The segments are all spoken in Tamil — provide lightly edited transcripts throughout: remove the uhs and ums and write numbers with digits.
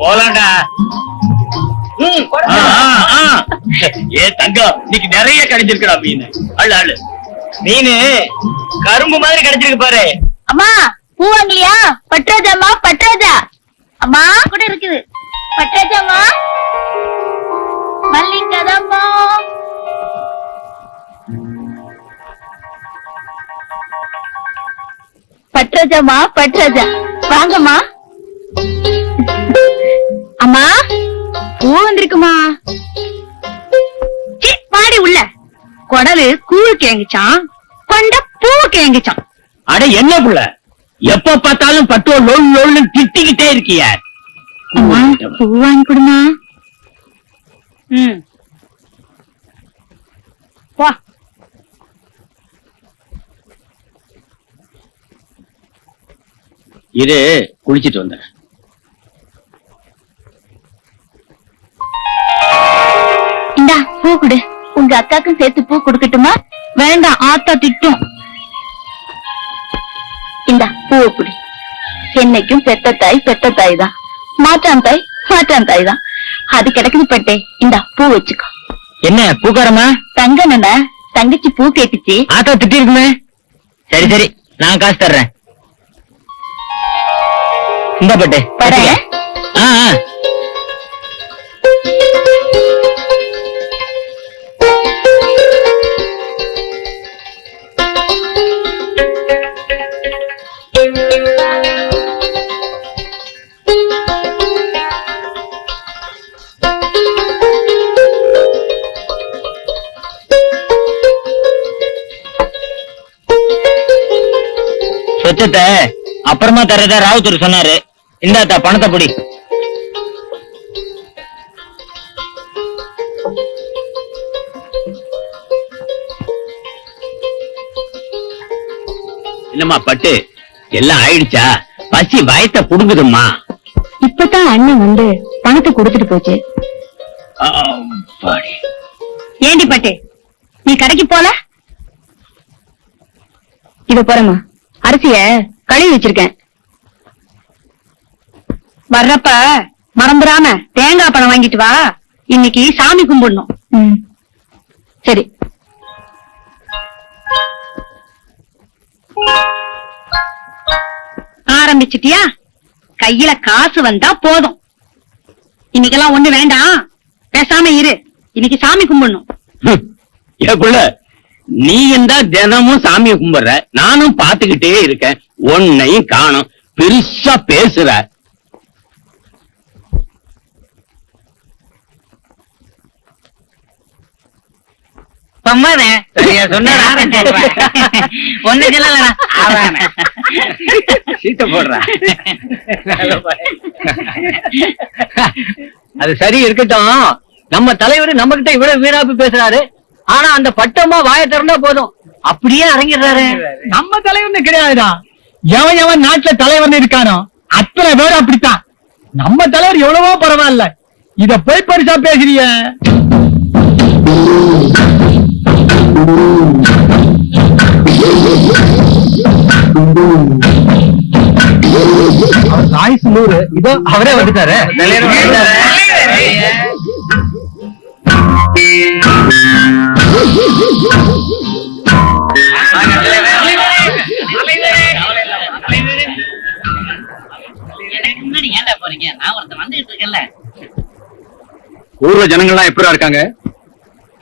போலாண்டா. ஏ தங்கம், இன்னைக்கு நிறைய கிடைச்சிருக்கா மீன். அள்ளு அள்ளு. மீன் கரும்பு மாதிரி கிடைச்சிருக்கு பாரு. அம்மா பூ வாங்கலையா? பட்ராஜாமா, பட்ராஜா அம்மா கூட இருக்குது. பட்ராஜாமா, மல்லிகதம்மா. பட்ராஜாமா, பட்ராஜா வாங்கம்மா. அம்மா பூ வந்திருக்குமா? பாடி உள்ள குடலு கூழ் கேங்குச்சான், கொண்ட பூ கேங்குச்சான். அட என்ன புள்ள, எப்ப பார்த்தாலும் பட்டுவ லோல் லோல்னு திட்டிக்கிட்டே இருக்கிய. பூ வாங்கி கொடுமா. வா. இரு, குளிச்சிட்டு வந்த. இந்தா பூ கொடு. உங்க அக்காக்கும் சேர்த்து பூ கொடுக்கட்டுமா? வேண்டாம், ஆத்தா திட்டும். இந்தா பூவை குடி. என்னைக்கும் பெத்த தாய் தான். மாற்றான் தாய் தான். அது கிடக்குது பட்டே. இந்தா பூ வச்சுக்கோ. என்ன பூக்காரமா? தங்கண்ணா தங்கச்சி பூ கேட்டுச்சு. ஆத்தா திட்டி இருக்குமே. சரி சரி, நான் காசு தர்றேன். இந்த பட்டே வரேன். சொச்சத்தை அப்புறமா தர்றதா ராவுத்தர் சொன்னாரு. இந்தாத்தா பணத்தை புடி. என்னம்மா பட்டு எல்லாம் ஆயிடுச்சா? பசி வயத்த புடுங்குதும்மா. இப்பதான் அண்ணன் வந்து பணத்தை கொடுத்துட்டு போச்சு. ஏண்டி பட்டு நீ கடைக்கு போல? இத போறமா அரிசிய கழுவி வச்சிருக்கேன். வர்றப்ப மறந்துடாம தேங்காய் பழம் வாங்கிட்டு வா. இன்னைக்கு சாமி கும்பிடணும். சரி. ஆரம்பிச்சிட்டியா? கையில காசு வந்தா போதும். இன்னைக்கெல்லாம் ஒண்ணு வேண்டாம், பேசாம இரு. இன்னைக்கு சாமி கும்பிடணும். ஏப்புள்ள, நீ இருந்தா தினமும் சாமியை கும்பிடுற, நானும் பாத்துக்கிட்டே இருக்கேன். ஒன்னையும் காணும். பெருசா பேசுற. அது சரி இருக்கட்டும். நம்ம தலைவர் நம்ம கிட்ட இவ்வளவு வீராப்பு பேசுறாரு. ஆனா அந்த பட்டமா வாய திறந்தா போதும் அப்படியே அரங்கிடுறாரு. நம்ம தலைவன் கிடையாதுதான். எவன் எவன் நாட்டுல தலைவன் இருக்கானோ அத்தனை பேர் அப்படித்தான். நம்ம தலைவர் எவ்வளவோ பரவாயில்ல, இத போய் பரிசா பேசுறிய. ஆயுசு 100. இதோ அவரே வந்துட்டாரு. ஊர்ல ஜனங்கள்லாம் எப்படா இருக்காங்க?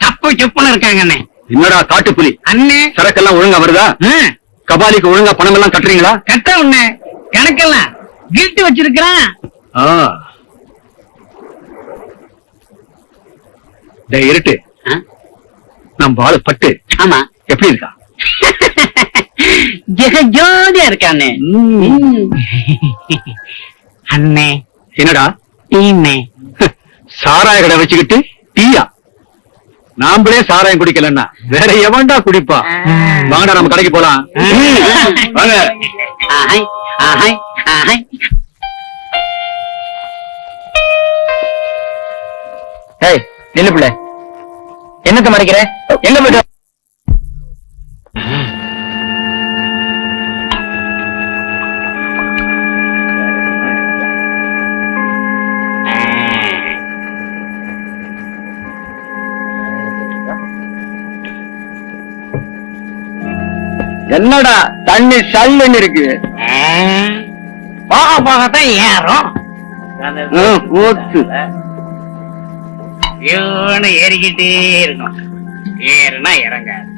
தப்பு செப்புன்னு இருக்காங்க அண்ணே. என்னடா காட்டுப்புலி அண்ணே, சரக்கெல்லாம் ஒழுங்கா வருதா? கபாலிக்கு ஒழுங்கா பணம் எல்லாம் கட்டுறீங்களா? கட்ட உண்ணே கணக்கெல்லாம் கில்ட்டு வச்சிருக்கான். இருட்டு நம்ம ஆளு பட்டு. ஆமா, எப்படி இருக்கா? ஜெகஜோதியா இருக்கானே. அண்ணே, என்னடா டீமே சாராய கடை வச்சுக்கிட்டு டீயா? நாமளே சாராயம் குடிக்கலன்னா வேற எவன்டா குடிப்பா? வாங்கடா நம்ம கடைக்கு போலாம். வாங்க. நில்லு பிள்ளை, என்னத்த மறைக்கிற? எங்க போயிட்டு? என்னடா தண்ணி சல்லுன்னு இருக்கு? போக போகத்தான் ஏறும். ஏறிக்கிட்டே இருக்கும். ஏறுனா இறங்காது.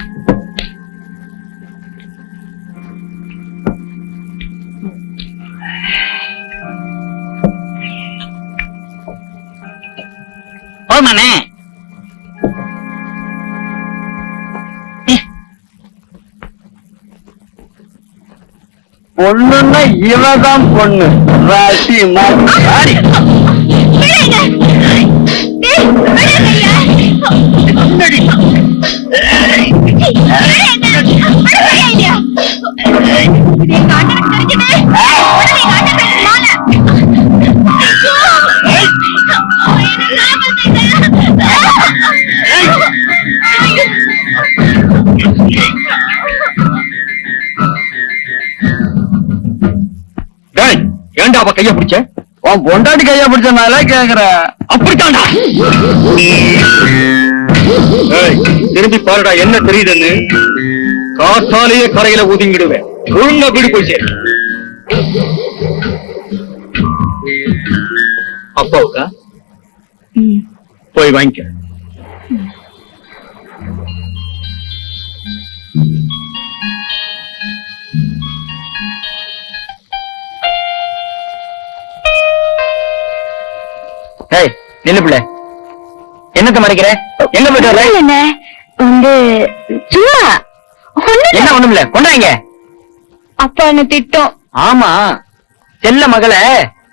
போமாண்ணே. பொண்ணுன்னா இவதான் பொண்ணு. ராசி மாறி ஏண்டா அவ கைய பிடிச்ச? உன் பொண்டாட்டி கைய பிடிச்சனால கேக்குற. அப்படித்தான்டா. திரும்பி பாருடா, என்ன தெரியுதுன்னு. காத்தாலேயே கரையில ஒதுங்கிடுவேன். ஒழுங்கா வீடு போய் சேரு. அப்பாவுக்கா? போய் வாங்கிக்க. நில்லு பிள்ளை, என்னத்த மறைக்கிற? எங்க போயிட்டு வர? என்ன வந்து சும்மா என்ன ஒண்ணும் இல்ல, கொண்டாங்க. அப்பா என்ன திட்டம். ஆமா, செல்ல மகளை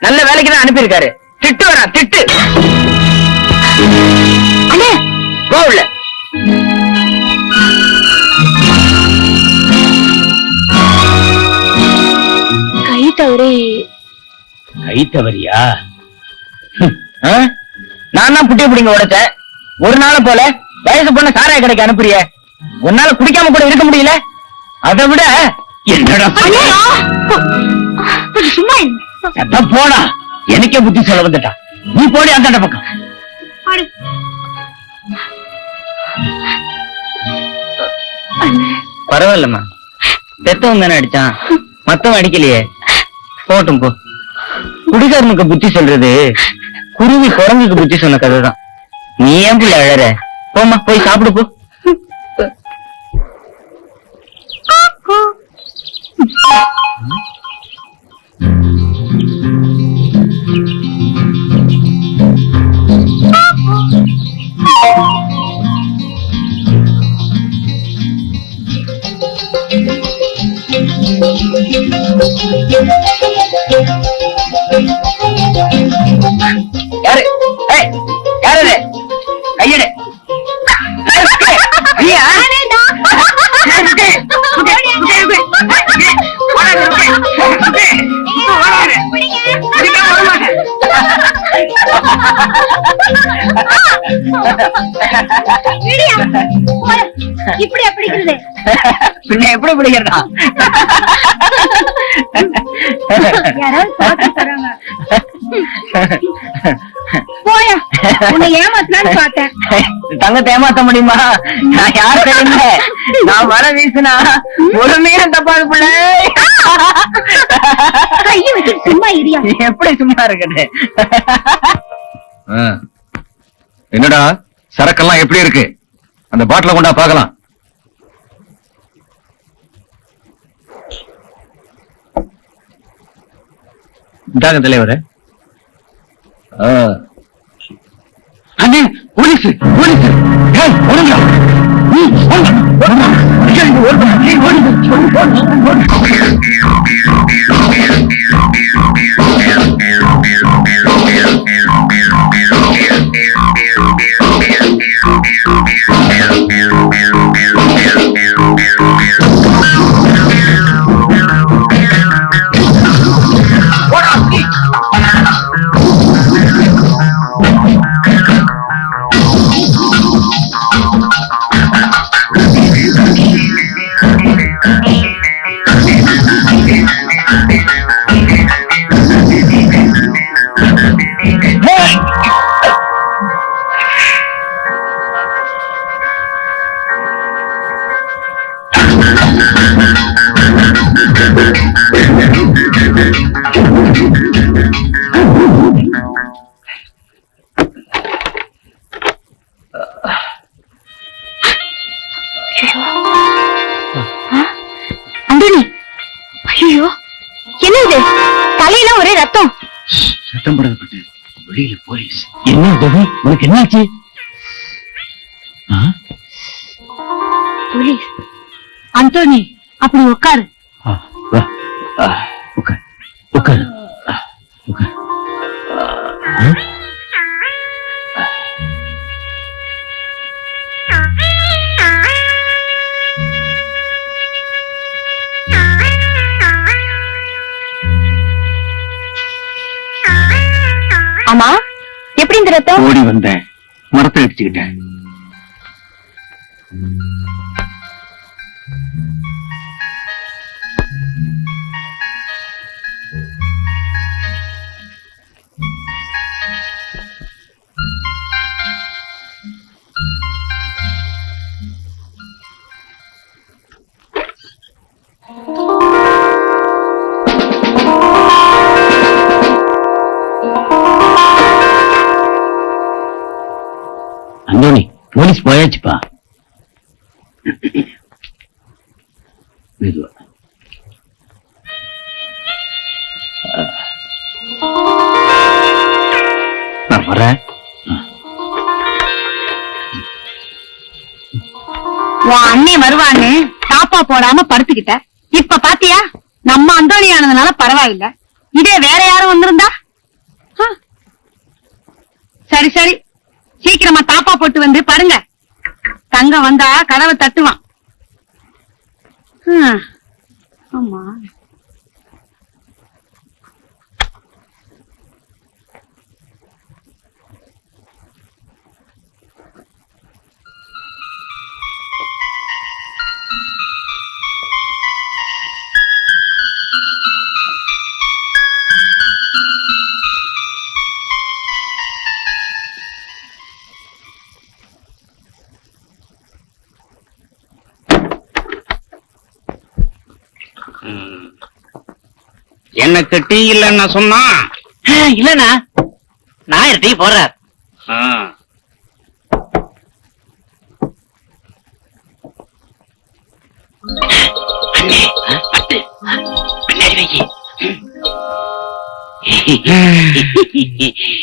நல்ல வேலைக்கு தான் அனுப்பியிருக்காரு. திட்டு வரா, திட்டு. அண்ணே கோவில்ல தவறி கை தவறியா? நான் தான் புட்டிய பிடிங்க உடைச்சேன். ஒரு நாள் போல வயசு பொண்ணு சாராய கடைக்கு அனுப்புறிய, உன்னால குடிக்காம கூட இருக்க முடியல. அதை விட என்னடா சும்மா போடா, எனக்கே புத்தி சொல்ல வந்துட்டா. நீ போடி அந்த பக்கம். பரவாயில்லம்மா, பெத்தவன் தானே அடிச்சான், மத்தவன் அடிக்கலையே. போட்டும் போ. குடிகாரனுக்கு புத்தி சொல்றது குருவி குரங்குக்கு புத்தி சொன்ன கதைதான். நீ ஏன் புள்ள அழற? போமா, போய் சாப்பிடு போ. யாரு? ஏய், யாரு இது? கையெடு. நீயா? இப்படி அப்படிங்கிறது பின்ன எப்படி பிடிக்கிறதா? யாராவது பார்க்க போறாங்க. போயா, உன்னை ஏமாத்தலான்னு பார்த்தேன். தங்கத்தை ஏமாத்த முடியுமா? நான் யார் தெரியுங்க? நான் வர வீசுனா ஒரு மீன் தப்பாது பிள்ளை. கையை வச்சுட்டு சும்மா இரியா. எப்படி சும்மா இருக்குது? என்னடா சரக்கெல்லாம் எப்படி இருக்கு? அந்த பாட்டில கொண்டா பார்க்கலாம். இந்தாங்க தலைவரே. அண்ணே, போலீஸ் போலீஸ்! ஏய், ஓடுங்க! அந்தோனி, ஐயோ, என்ன இது? தலையில ஒரே ரத்தம். சத்தம் போடப்பட்டு வெளியில போலீஸ். என்ன உதவி? உனக்கு என்னாச்சு? போலீஸ். அந்தோனி, அப்படி உட்காரு. உட்கார் உட்கார் உட்கார். ஆமா, எப்படி இந்த ரத்தம்? ஓடி வந்தேன், மரத்தை அடிச்சுக்கிட்டேன். Anthony, police போயாச்சுப்பா. மெதுவா. நான் வரேன். உன் அண்ணே வருவான்னு தாப்பா போடாம படுத்துக்கிட்ட. இப்ப பாத்தியா, நம்ம அந்தோணி ஆனதுனால பரவாயில்ல. இதே வேற யாரும் வந்திருந்தா? சரி சரி, சீக்கிரமா தாப்பா போட்டு வந்து படுங்க. தங்கம் வந்தா கதவை தட்டுவான். ஆமா, எனக்கு டீ இல்லைன்னா சொன்னா இல்லண்ணா நான் டீ போடுறார். பின்னாடி வை.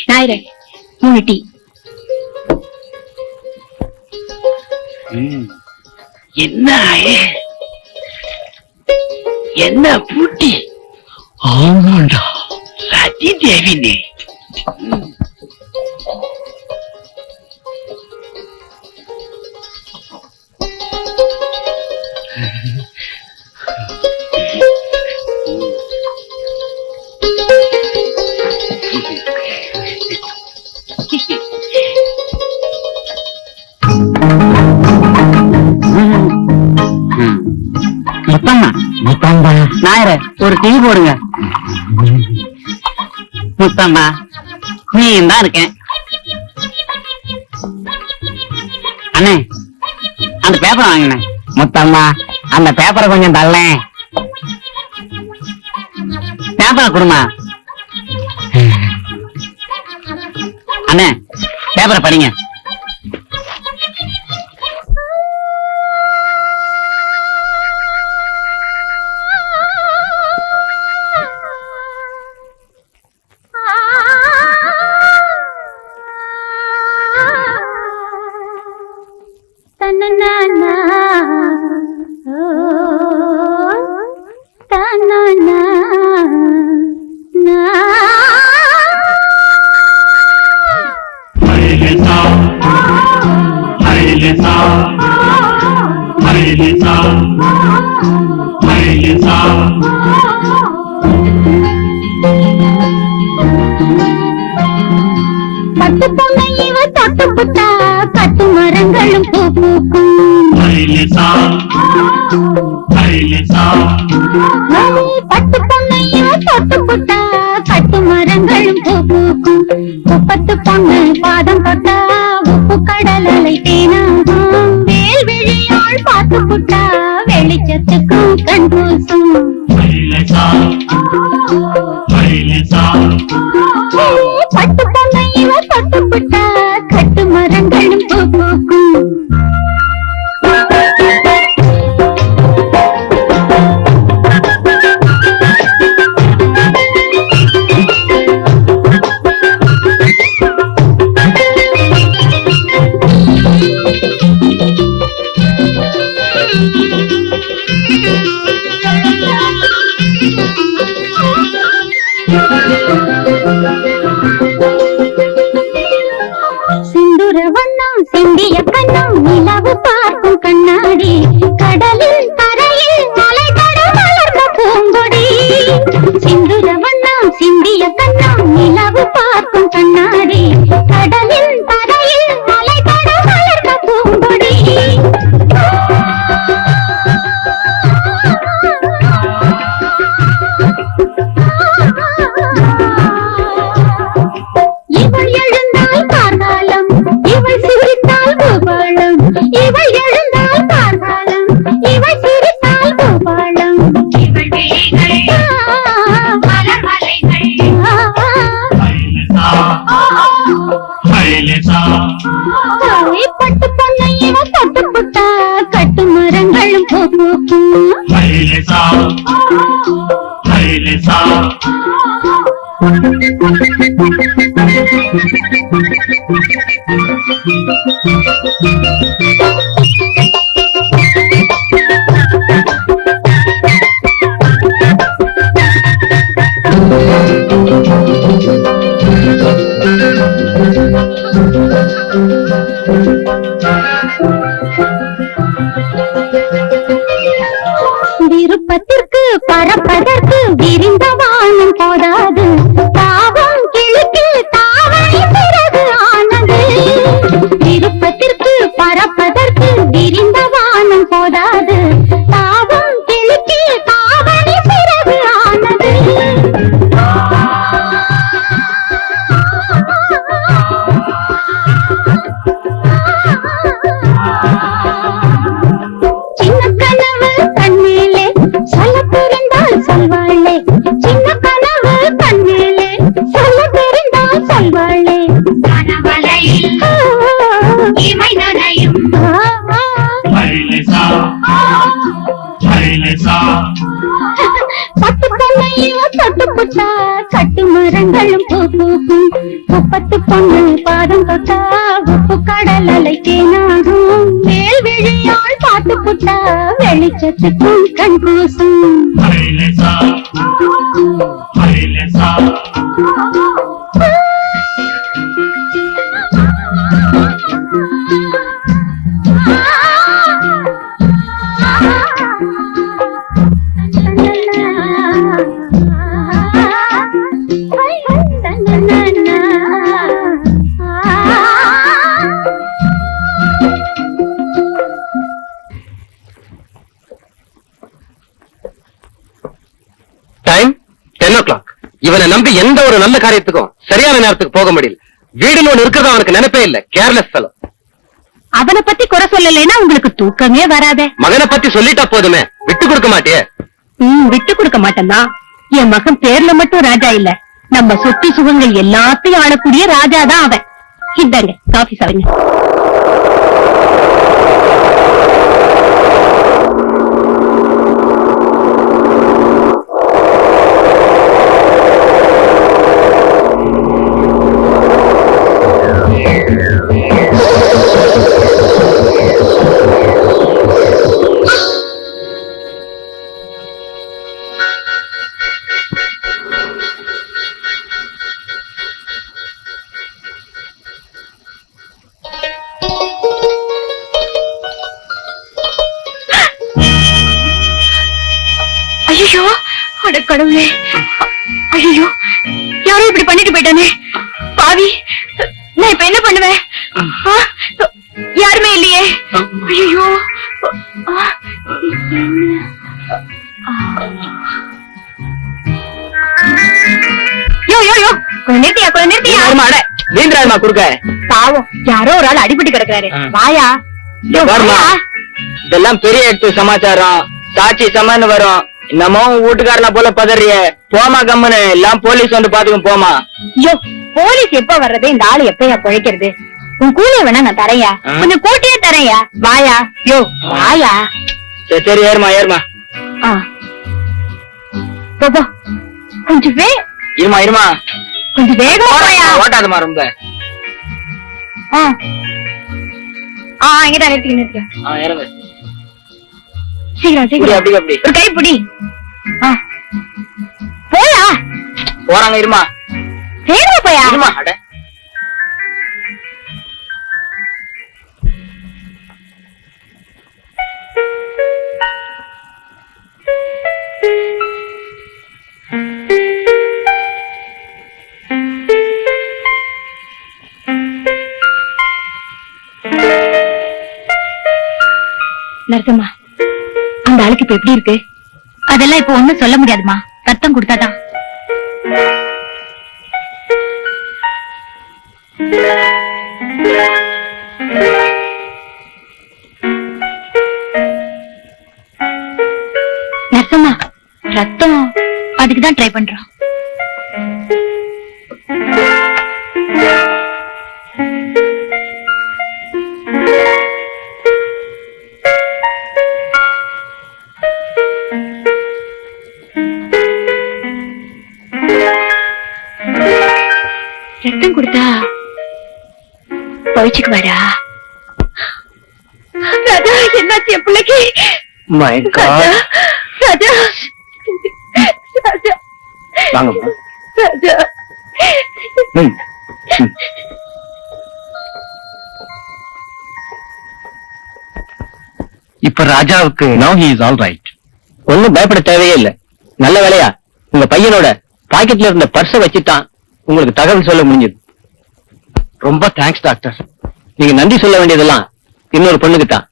நாயரே 3 டீ. என்ன என்ன பூட்டி? ஆமாண்டா சதி தேவினே. நாயர ஒரு டீ போடுங்க. முத்தம்மா நீ தான் இருக்கேன். அண்ணே அந்த பேப்பர் வாங்கினேன். முத்தம்மா அந்த பேப்பரை கொஞ்சம் தள்ள. பேப்பரை கொடுமா. அண்ணே பேப்பரை படிங்க. பட்டு பொண்ணை இவ தொட்டு புட்டா கட்டு மரங்களும் பூ பூக்கும். பட்டு பொண்ணை இவ தொட்டு புட்டா கட்டு மரங்களும் பூ பூக்கும். முப்பத்து பொண்ணு பாதம் தொட்டா உப்பு கடல் அலை தேனாகும். வேல் விழியாள் பார்த்து புட்டா வெளிச்சத்துக்கும் கண் பூசும். பட்டு பொண்ணை இவ தொட்டு புட்டா கட்டு மரங்களும் பூ பூக்கும். சிந்துர வண்ணம் சிந்திய கண்ணம் நிலவு பார்க்கும் கண்ணாடி. கடலில் கரையில் மலை தட மலர்ந்த பூங்கொடி. சிந்துர வண்ணம் சிந்திய கண்ணம் நிலவு பார்க்கும் கண்ணாடி. கடலில் கரையில் மலை தட மலர்ந்த பூங்கொடி. இவள் எழுந்தால் கார்காலம், இவள் சிரித்தால் பூபாலம். இவள் எழுந்தால் கார்காலம், இவள் சிரித்தால் பூபாலம். பட்டு பொண்ணை இவ தொட்டு புட்டா கட்டு மரங்களும் பூ பூக்கும். விருப்பத்திற்கு பறப்பதற்கு விரிந்த வானம் போதாது. தாவம் கிழக்கு தாவணி பிறகு ஆனது. விருப்பத்திற்கு பறப்ப தொட்டு புட்டா கட்டு மரங்களும் பூ பூக்கும் முப்பத்து பொண்ணு பாதம் தொட்டா உப்பு கடல் அலை தேனாகும் மேல் விழியால் பார்த்து புட்டா வெளிச்சத்துக்கும் கண் கூசும் டைம் 10 o'clock. இவனை நம்பி எந்த ஒரு நல்ல காரியத்துக்கும் சரியான நேரத்துக்கு போக முடியல. வீடுன்னு ஒண்ணு இருக்கிறது அவனுக்கு நினைப்பே இல்ல. Careless fellow. அவனை பத்தி குறை சொல்லலைன்னா உங்களுக்கு தூக்கமே வராதே. மகனை பத்தி சொல்லிட்டா போதுமே, விட்டு கொடுக்க மாட்டியே. விட்டு கொடுக்க மாட்டேன்னா என் மகன் பேர்ல மட்டும் ராஜா இல்ல, நம்ம சொத்து சுகங்கள் எல்லாத்தையும் ஆளக்கூடிய ராஜா தான் அவன். இந்தாங்க காஃபி சாப்பிடுங்க. ஐயோ அட கடவுளே, ஐயோ யாரோ இப்படி பண்ணிட்டு போயிட்டானே பாவி. நான் இப்ப என்ன பண்ணுவேன்? யாருமே இல்லையே. ஐயோ யோ யோ யோ கொஞ்சம் நிறுத்தியா நீந்திராமா குறுக்க. பாவம் யாரோ ஒரு ஆள் அடிபட்டு கிடக்குறாரு. வாயா இதெல்லாம் பெரிய எடுத்து சமாச்சாரம். சாட்சி சமான்னு வரும். என்னமோ வீட்டுக்காரன போல பதறிய. போமா கம்முன்னு, எல்லாம் போலீஸ் வந்து பாத்துக்கும் போமா. யோ போலீஸ் எப்ப வர்றது? இந்த ஆளு எப்பயா பிழைக்கிறது? உன் கூலிய வேணா நான் தரையா, கொஞ்சம் கூட்டியே தரையா. வாயா யோ வாயா. சரி சரி ஏறுமா ஏறுமா. போ கொஞ்சம் இருமா இருமா, கொஞ்சம் வேகமா வாயா. ஓட்டாதமா ரொம்ப. இங்கதான் நிறுத்திக்க. இறங்கு. சீக்கிரம் அப்படி சீக்கிரம் அப்படி அப்படி ஒரு கை பிடி. போயா போறாங்க. இருமா வேகமா போயா. இருமா. அட நரசம்மா, அந்த ஆளுக்கு இப்ப எப்படி இருக்கு? அதெல்லாம் இப்ப ஒண்ணும் சொல்ல முடியாதுமா, ரத்தம் கொடுத்தாதான். நரசம்மா, ரத்தம் அதுக்குதான் ட்ரை பண்றோம். ரத்தம் கொடுத்தா பவிச்சுக்கு வரா. ராஜா என்னாச்சு என் பிள்ளைக்கு? My God. ராஜா ராஜா வாங்கம்மா. ராஜா இப்ப ராஜாவுக்கு now he is all right. ஒண்ணும் பயப்பட தேவையே இல்ல. நல்ல வேலையா உங்க பையனோட பாக்கெட்ல இருந்த பர்ஸ வச்சுட்டான் உங்களுக்கு தகவல் சொல்ல முடிஞ்சது. ரொம்ப தேங்க்ஸ் டாக்டர். நீங்க நன்றி சொல்ல வேண்டியதெல்லாம் இன்னொரு பொண்ணுக்கு தான்.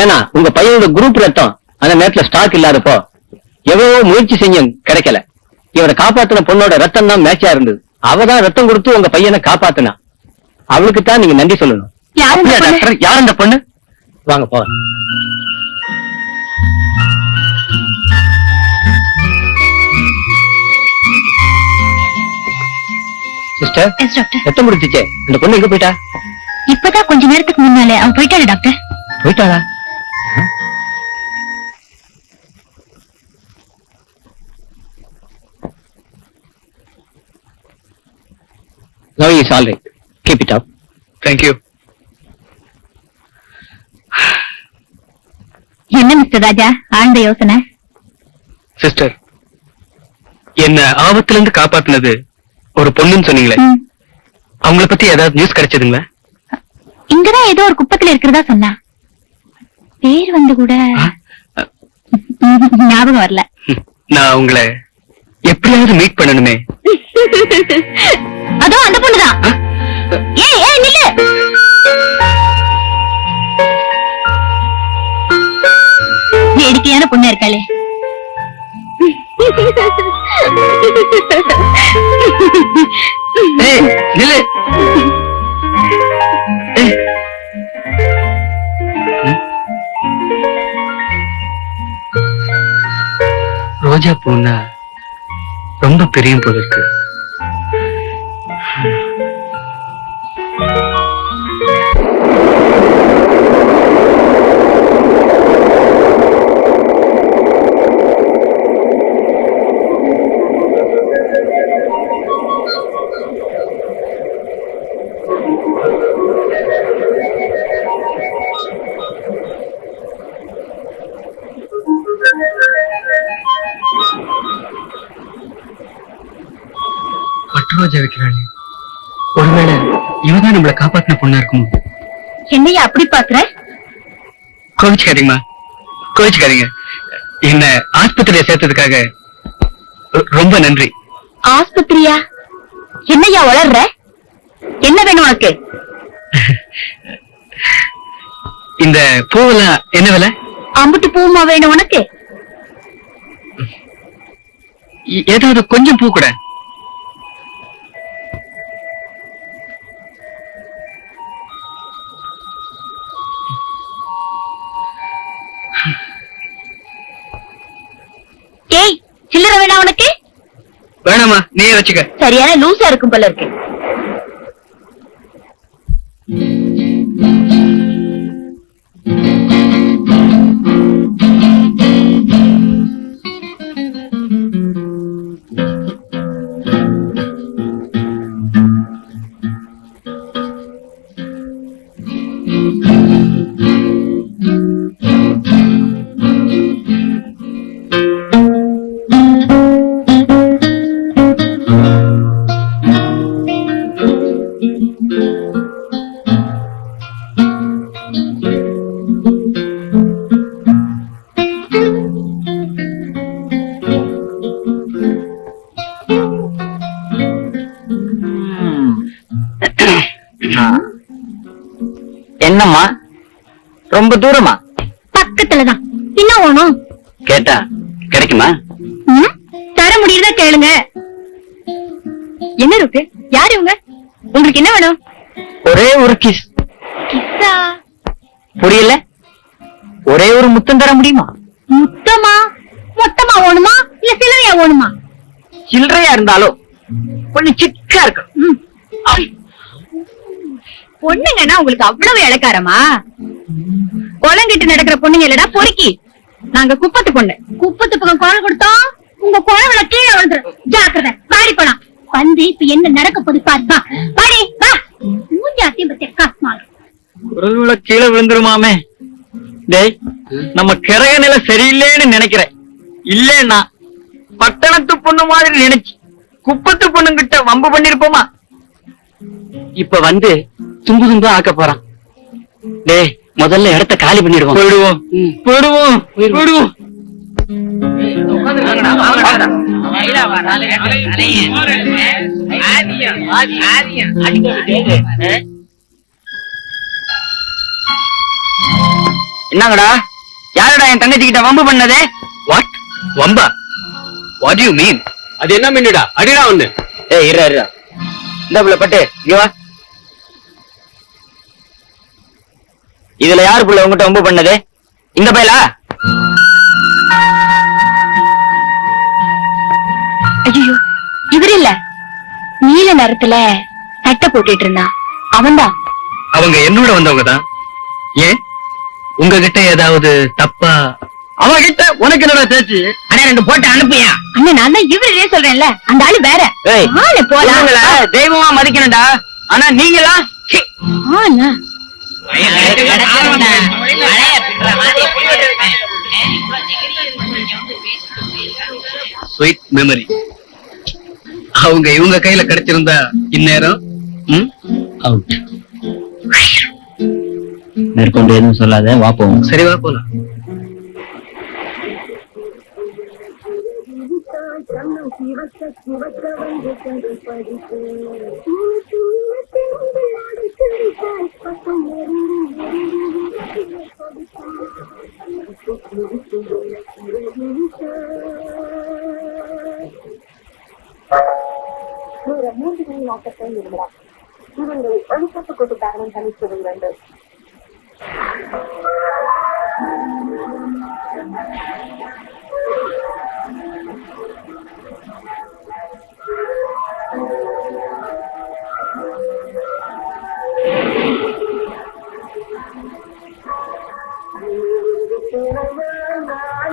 ஏன்னா உங்க பையனோட குரூப் ரத்தம் அந்த நேரத்துல ஸ்டாக் இல்லாதப்போ எவ்வளவோ முயற்சி செஞ்சும் கிடைக்கல. இவரை காப்பாத்தின பொண்ணோட ரத்தம் தான் மேட்சா இருந்தது. அவதான் ரத்தம் கொடுத்து உங்க பையனை காப்பாத்தினா. அவளுக்கு தான் நீங்க நன்றி சொல்லணும். அப்படியா டாக்டர்? யார் அந்த பொண்ணு? வாங்க போ. Sister, yes doctor. ரத்தம் முடிச்சிச்சே, இந்த பொண்ணு எங்க போயிட்டா? இப்பதான் கொஞ்ச நேரத்துக்கு முன்னாலே அவ போயிட்டாரு டாக்டர். போயிட்டாளா? Love is all right. Keep it up. Thank you. என்ன மிஸ்டர் ராஜா ஆழ்ந்த யோசனை? சிஸ்டர், என்ன ஆபத்துல இருந்து காப்பாத்துனது ஒரு பொண்ணுன்னு சொன்னீங்களே, அவங்கள பத்தி ஏதாவது நியூஸ் கிடைச்சதுங்களா? இங்கதான் ஏதோ ஒரு குப்பத்துல இருக்கிறதா சொன்னா. பேர் வந்து கூட ஞாபகம் வரல. நான் உங்களை எப்படியாவது மீட் பண்ணணுமே. அதோ அந்த பொண்ணுதான். ஏய் ஏய் நில்லு. வேடிக்கையான பொண்ணு இருக்காளே. ஏய், நில்லு. ஏய். ரோஜா பூன்னா ரொம்ப பெரிய போல இருக்கு. பட்டுரோஜா வைக்கிறாளே, ஒருவேளை இவதான் நம்மளை காப்பாத்தின பொண்ணா இருக்குமோ? என்னையா அப்படி பாக்குற? கோவிச்சுக்காதீங்கம்மா, கோவிச்சுக்காதீங்க. என்ன ஆஸ்பத்திரியில சேர்த்ததுக்காக ரொம்ப நன்றி. ஆஸ்பத்திரியா? என்னையா வளர்ற? என்ன வேணும் உனக்கு? இந்த பூவெல்லாம் என்ன விலை? அம்புட்டு பூமா வேணும் உனக்கு? ஏதாவது கொஞ்சம் பூ கூட. ஏய் சில்லறை வேணா உனக்கு? வேணாமா, நீயே வச்சுக்க. சரியான லூசா இருக்கும் போல இருக்கு. என்னம்மா, ரொம்ப தூரமா? பக்கத்துலதான். என்ன வேணும்? கேட்டா கிடைக்குமா? தர முடியுதா கேளுங்க. என்ன இருக்கு? யாரு இவங்க? உங்களுக்கு என்ன வேணும்? ஒரே ஒரு கிஸ். கிஸ்ஸா? புரியல. ஒரே ஒரு முத்தம் தர முடியுமா? முத்தமா? மொத்தமா வேணுமா இல்ல சில்லறையா வேணுமா? சில்லறையா இருந்தாலும் கொஞ்சம் சிக்கா இருக்கும். பொண்ணுங்கன்னா உங்களுக்கு அவ்வளவு இளக்காரமா? குளங்கிட்டு நடக்கிற பொண்ணுங்க இல்லடா பொறுக்கி. நாங்க குப்பத்து பொண்ணு. குப்பத்து பக்கம் குரல் கொடுத்தோம் உங்க குழந்தை கீழே விழுந்துரும். ஜாக்கிரதை. பாடி போலாம். வந்து இப்ப என்ன நடக்க போது பாருப்பா. பாடி வா. மூஞ்சாத்தையும் பத்தி காசுமாள். குரல் கீழே விழுந்துருமாமே. டேய், நம்ம கிரக நிலை சரியில்லைன்னு நினைக்கிறேன். இல்லன்னா பட்டணத்து பொண்ணு மாதிரி நினைச்சு குப்பத்து பொண்ணுங்கிட்ட வம்பு பண்ணிருப்போமா? இப்ப வந்து தும்பு தும்பு ஆக்க போறான். டேய், முதல்ல இடத்த காலி பண்ணிடுவோம். போயிடுவோம், போயிடுவோம், போயிடுவோம். என்னங்கடா, யாரடா என் தங்கச்சி கிட்ட வம்பு பண்ணதே? What? Lanba? What you mean? அது என்ன மின்னுடா? அடிடா ஒண்ணு. ஏய் இரு இரு, இந்த புள்ள பட்டு இங்க வா. இதுல யாரு புள்ள உங்ககிட்ட வம்பு பண்ணது? இந்த பையலா? ஐயோ இவர் இல்ல. நீல நேரத்துல சட்டை போட்டுட்டு இருந்தான் அவன்தான். அவங்க என்னோட வந்தவங்க தான். ஏன் உங்ககிட்ட ஏதாவது தப்பா அவகிட்ட உனக்கு என்னடா பேச்சு? அண்ணா 2 போட்டு அனுப்பியா? அண்ணன் நான் தான் இவரே சொல்றேன்ல, அந்த ஆளு வேற. ஏய், ஆளு போலாம். இவங்கள தெய்வமா மதிக்கணும்டா. ஆனா நீங்களா சீ. ஆனா ஸ்வீட் மெமரி. அவங்க இவங்க கையில கிடைச்சிருந்தா இந்நேரம் அவுட். மேற்கொண்டு எதுவும் சொல்லாத, வா போவோம். சரி வா போலாம்.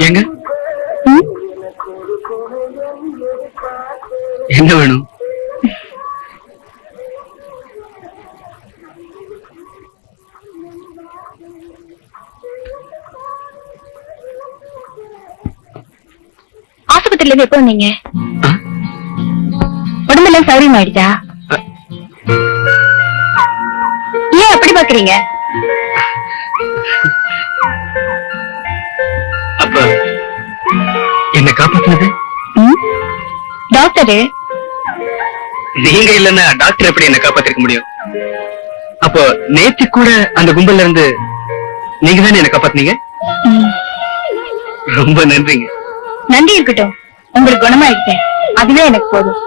ஏங்க என்ன வேணும்? ஆஸ்பத்திரியில இருந்து எப்போ வந்தீங்க? ஆ? உடம்பெல்லாம் சௌரியம் ஆயிடுச்சா? ஏன் அப்படி பாக்குறீங்க? அப்ப என்ன காப்பாத்துனது டாக்டரு. நீங்க இல்லன்னா டாக்டர் எப்படி என்ன காப்பாத்திருக்க முடியும்? அப்போ நேத்து கூட அந்த கும்பல்ல இருந்து நீங்க தானே என்ன காப்பாத்துனீங்க. ரொம்ப நன்றிங்க. நன்றி இருக்கட்டும், உங்களுக்கு குணமாயிட்டேன், அதுவே எனக்கு போதும்.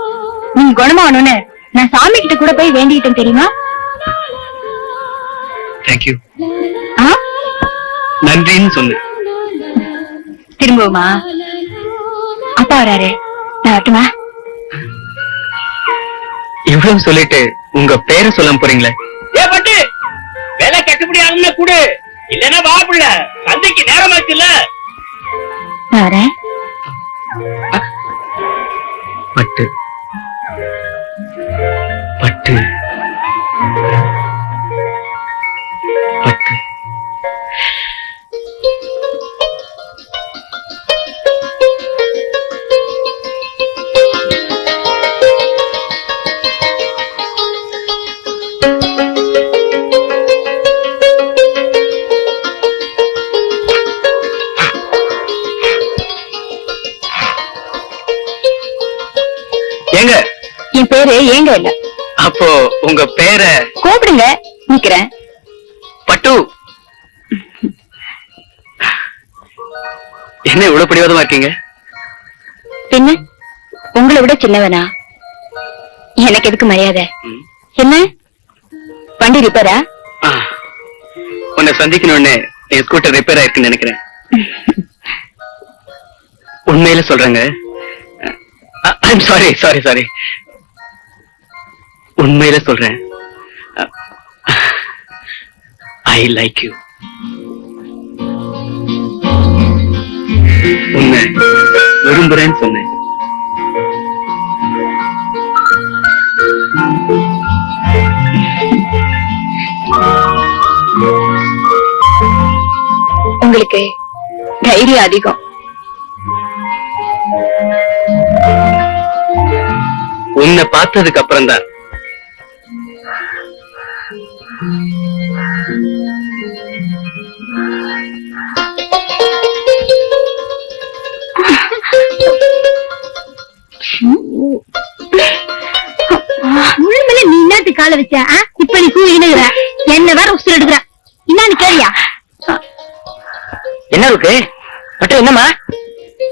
நீங்க குணமாகணும்னு நான் சாமி கிட்ட கூட போய் வேண்டிக்கிட்டேன் தெரியுமா? தேங்க்யூ. ஆ? நன்றின்னு சொன்னேன். திரும்பவுமா? அப்பா வராரு, நான் வரட்டுமா? இவ்வளவு சொல்லிட்டு உங்க பேரை சொல்லாம போறீங்களே. ஏ பட்டு வேலை கட்டுப்படி ஆகும்னா கூடு, இல்லன்னா வா புள்ள, சந்தைக்கு நேரமாச்சுல்ல. நான் வரேன். பட்டு பட்டு பட்டு. ஏங்க என் பேரு ஏங்க இல்ல. அப்போ உங்க பேரை கூப்பிடுங்க, நிக்கிறேன். பட்டு. என்ன இவ்வளவு பிடிவாதமா இருக்கீங்க? பின்ன உங்களை விட சின்னவனா? எனக்கு எதுக்கு மரியாதை? என்ன வண்டி ரிப்பேரா? உன்னை சந்திக்கணும்னு என் ஸ்கூட்டர் ரிப்பேர் ஆயிருக்குன்னு நினைக்கிறேன். உண்மையில சொல்றேங்க. I'm sorry sorry sorry. உண்மையில சொல்றேன். I like you. உன்னை விரும்புறேன்னு சொன்னேன். உங்களுக்கு தைரியம் அதிகம். உன்னை பார்த்ததுக்கு அப்புறம் தான் முழுமையில நீ என்னத்து கால வச்ச? இப்ப நீ கூவினுகிற, என்ன வேற உசுர் எடுக்கிற. என்னன்னு கேளியா? என்ன இருக்கு பட்டு? என்னம்மா?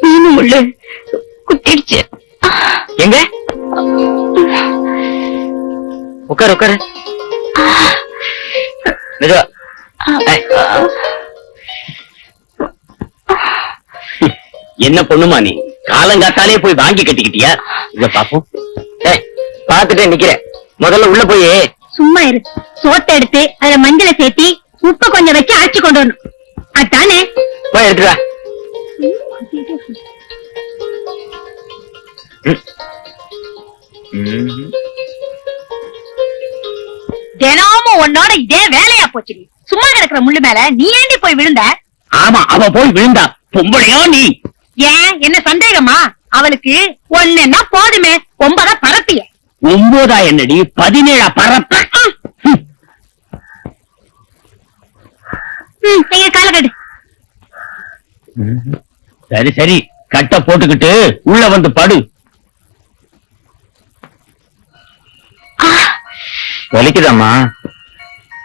மீனு முள்ளு குத்திடுச்சு. எங்க? உட்காரு உட்காரு. மெதுவா. என்ன பொண்ணுமா நீ? காலங்காத்தாலே போய் வாங்கி கட்டிக்கிட்டியா? இத பாப்போம். பாத்துட்டே நிக்கிறேன். முதல்ல உள்ள போய் சும்மா இரு. சோத்தை எடுத்து அதுல மஞ்சளை சேர்த்தி உப்பு கொஞ்சம் வச்சு அரைச்சு கொண்டு வரணும். அதானே? போய் எடுத்துடா. தினமும் உன்னோட இதே வேலையா போச்சு. சும்மா கிடக்குற முள்ளு மேல நீ ஏண்டி போய் விழுந்த? ஆமா, அவ போய் விழுந்தா. பொம்பளையோ நீ? ஏன் என்ன சந்தேகமா? அவளுக்கு ஒண்ணுன்னா போதுமே, 9 பரப்பிய. 9 என்னடி, 17 பரப்ப. எங்க கால கட்டு. சரி சரி, கட்ட போட்டுக்கிட்டு உள்ள வந்து படு. வலிக்குதாம்மா?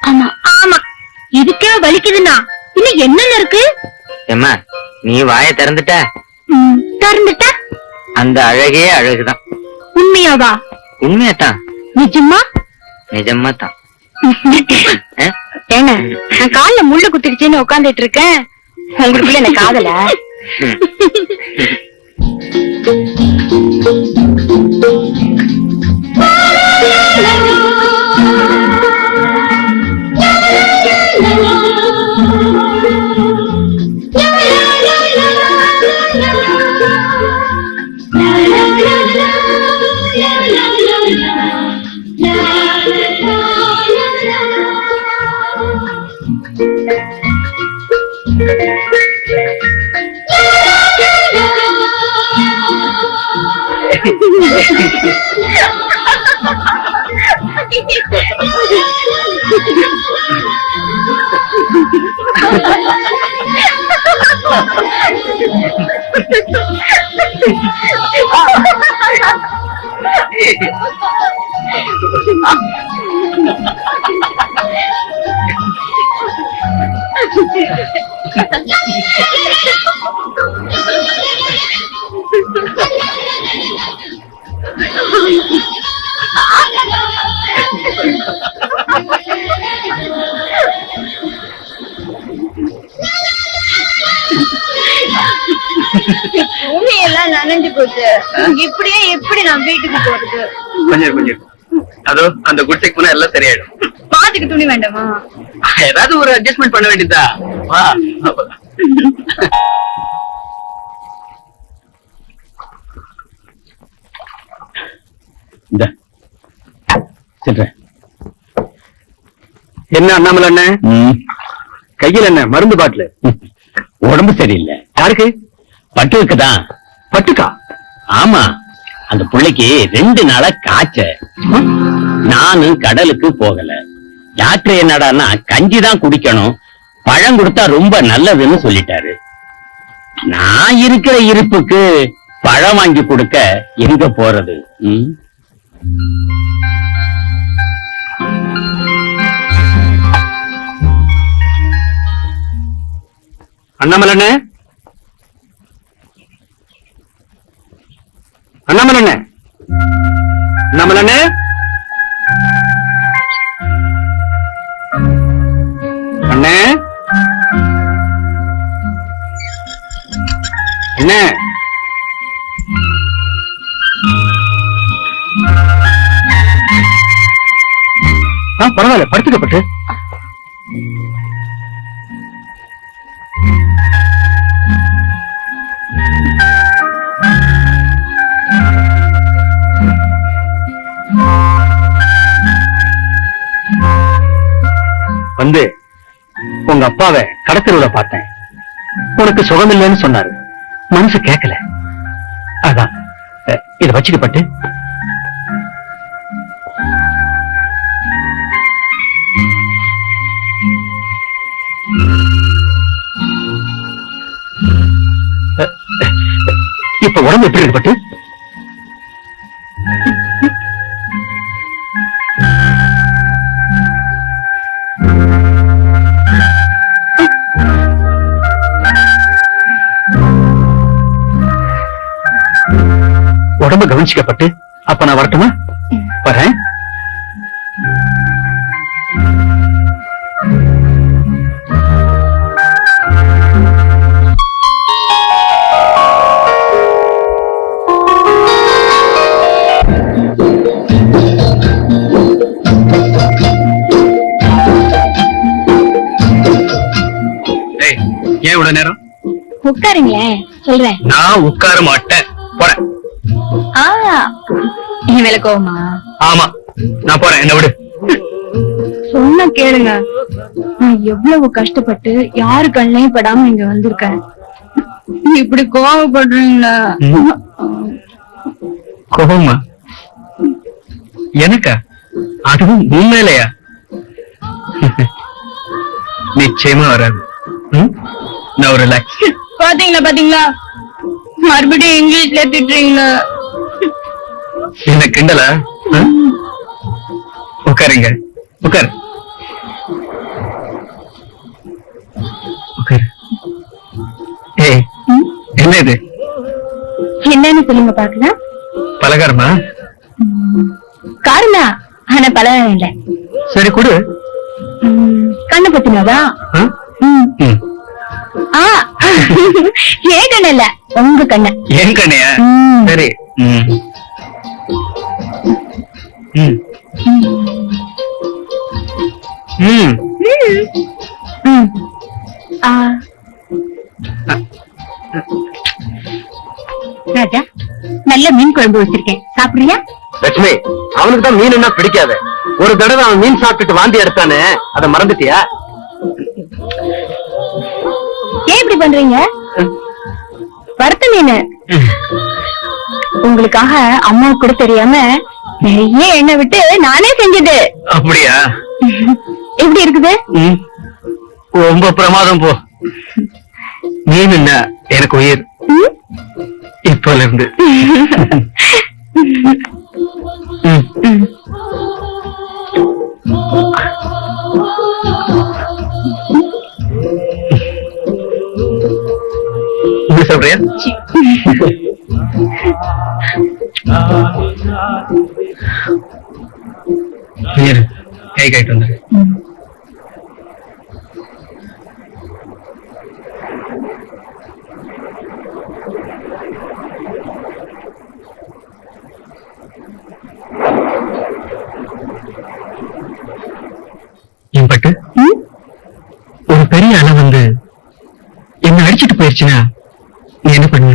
ஆமா ஆமா, இதுக்கே வலிக்குதுன்னா இன்னும் என்னென்ன இருக்கு? ஏம்மா, நீ வாயை திறந்துட்ட, திறந்துட்டா அந்த அழகே அழகுதான். உண்மையாவா? உண்மையாத்தான். நிஜமா? நிஜமா தான். ஏங்க, நான் கால்ல முள்ளு குத்திடுச்சுன்னு உட்காந்துட்டு இருக்கேன். உங்களுக்குள்ள என்ன காதல? எல்லாம் நனைஞ்சு போச்சு. இப்படியே எப்படி நான் வீட்டுக்கு போறது? கொஞ்சம் கொஞ்சம் அதோ அந்த குடிசைக்கு போனா எல்லாம் சரியாயிடும். பாத்துக்கு துணி வேண்டாமா? ஏதாவது ஒரு அட்ஜஸ்ட்மெண்ட் பண்ண வேண்டியதா? வா. இந்த சிட்ற. என்ன அண்ணாமலை அண்ணன் கையில் என்ன மருந்து பாட்டில்? உடம்பு சரியில்லை. யாருக்கு? பட்டுக்குதான். பட்டுக்கா? ஆமா, அந்த பிள்ளைக்கு 2 நாளா காய்ச்ச. நானும் கடலுக்கு போகல. டாக்டர் என்னடான்னா கஞ்சிதான் குடிக்கணும், பழம் கொடுத்தா ரொம்ப நல்லதுன்னு சொல்லிட்டாரு. நான் இருக்கிற இருப்புக்கு பழம் வாங்கி கொடுக்க எங்க போறது? அண்ணாமலை அண்ணாமலை அண்ணாமலை அண்ணே என்ன பரவாயில்ல, படுத்துக்கப்பட்டு வந்து உங்க அப்பாவை கடத்தலுல பார்த்தேன். உனக்கு சுகமில்லைன்னு சொன்னாரு. மனசு கேட்கல. அதான் இத வச்சுக்கப்பட்டு. இப்ப உடம்பு எப்படி இருக்கு பட்டு? உடம்பு கவனிச்சுக்கப்பட்டு. அப்ப நான் வரட்டுமா? வரேன். ஏன் இவ்வளவு நேரம்? உட்காருங்களேன். சொல்றேன். நான் உட்கார மாட்டேன். போறேன். என் மேல கோவமா? ஆமா, நான் போறேன். என்ன விடு. சொன்ன கேளுங்க. நான் எவ்வளவு கஷ்டப்பட்டு யாரு கண்ணையும் படாம இங்க வந்திருக்கேன். இப்படி கோவப்படுறீங்களா? கோபமா? எனக்கா? அதுவும் உண்மையிலையா? நிச்சயமா வராது. நான் ரிலாக்ஸ். பாத்தீங்களா மறுபடியும் இங்கிலீஷ்ல திட்டுறீங்களா? என்ன கிண்டலா? உட்காருங்க, உட்காரு. உட்காரு. ஏய், என்ன இது? என்னன்னு சொல்லுங்க பாக்கலாம். பலகாரமா? காரணா ஆனா பலகாரம் இல்ல. சரி கொடு. கண்ணு பத்தினாதா? ஏன் கண்ணு இல்ல, உங்க கண்ணு. ஏன் கண்ணையா? சரி. ராஜா, நல்ல மீன் குழம்பு வச்சிருக்கேன், சாப்பிடுறியா? லட்சுமி, அவனுக்கு தான் மீன் என்ன பிடிக்காது. ஒரு தடவை அவன் மீன் சாப்பிட்டுட்டு வாந்தி எடுத்தானே, அதை மறந்துட்டியா? ஏன் இப்படி பண்றீங்க? வறுத்த மீன் உங்களுக்காக அம்மா கூட தெரியாம நிறைய எண்ணெய் விட்டு நானே செஞ்சது. அப்படியா? எப்படி இருக்குது? ரொம்ப பிரமாதம் போ. மீன் என்ன எனக்கு உயிர் இப்பல இருந்து. என்ன சொல்றியா? கை கைட்டு வந்துரு. என் பட்டு ஒரு பெரிய அலை வந்து என்ன அடிச்சிட்டு போயிருச்சுன்னா நீ என்ன பண்ணுவ?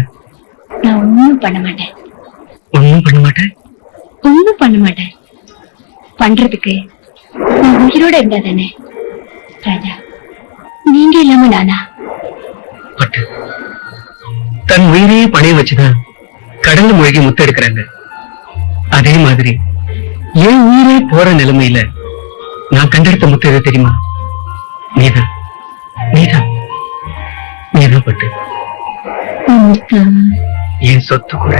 நான் ஒண்ணும் பண்ண மாட்டேன். ஒண்ணும் பண்ண மாட்டேன்? ஒண்ணும் பண்ண மாட்டேன். பண்றதுக்கு நீ உயிரோட இருந்தா தானே ராஜா. நீங்க இல்லாம நானா? பட்டு தன் உயிரையே பணைய வச்சுதான் கடல்ல மூழ்கி முத்தெடுக்கிறாங்க. அதே மாதிரி என் உயிரே போற நிலைமையில நான் கண்டெடுத்த முத்து எது தெரியுமா? நீதான், நீதான், நீதான் பட்டு. என் சொத்து கூட.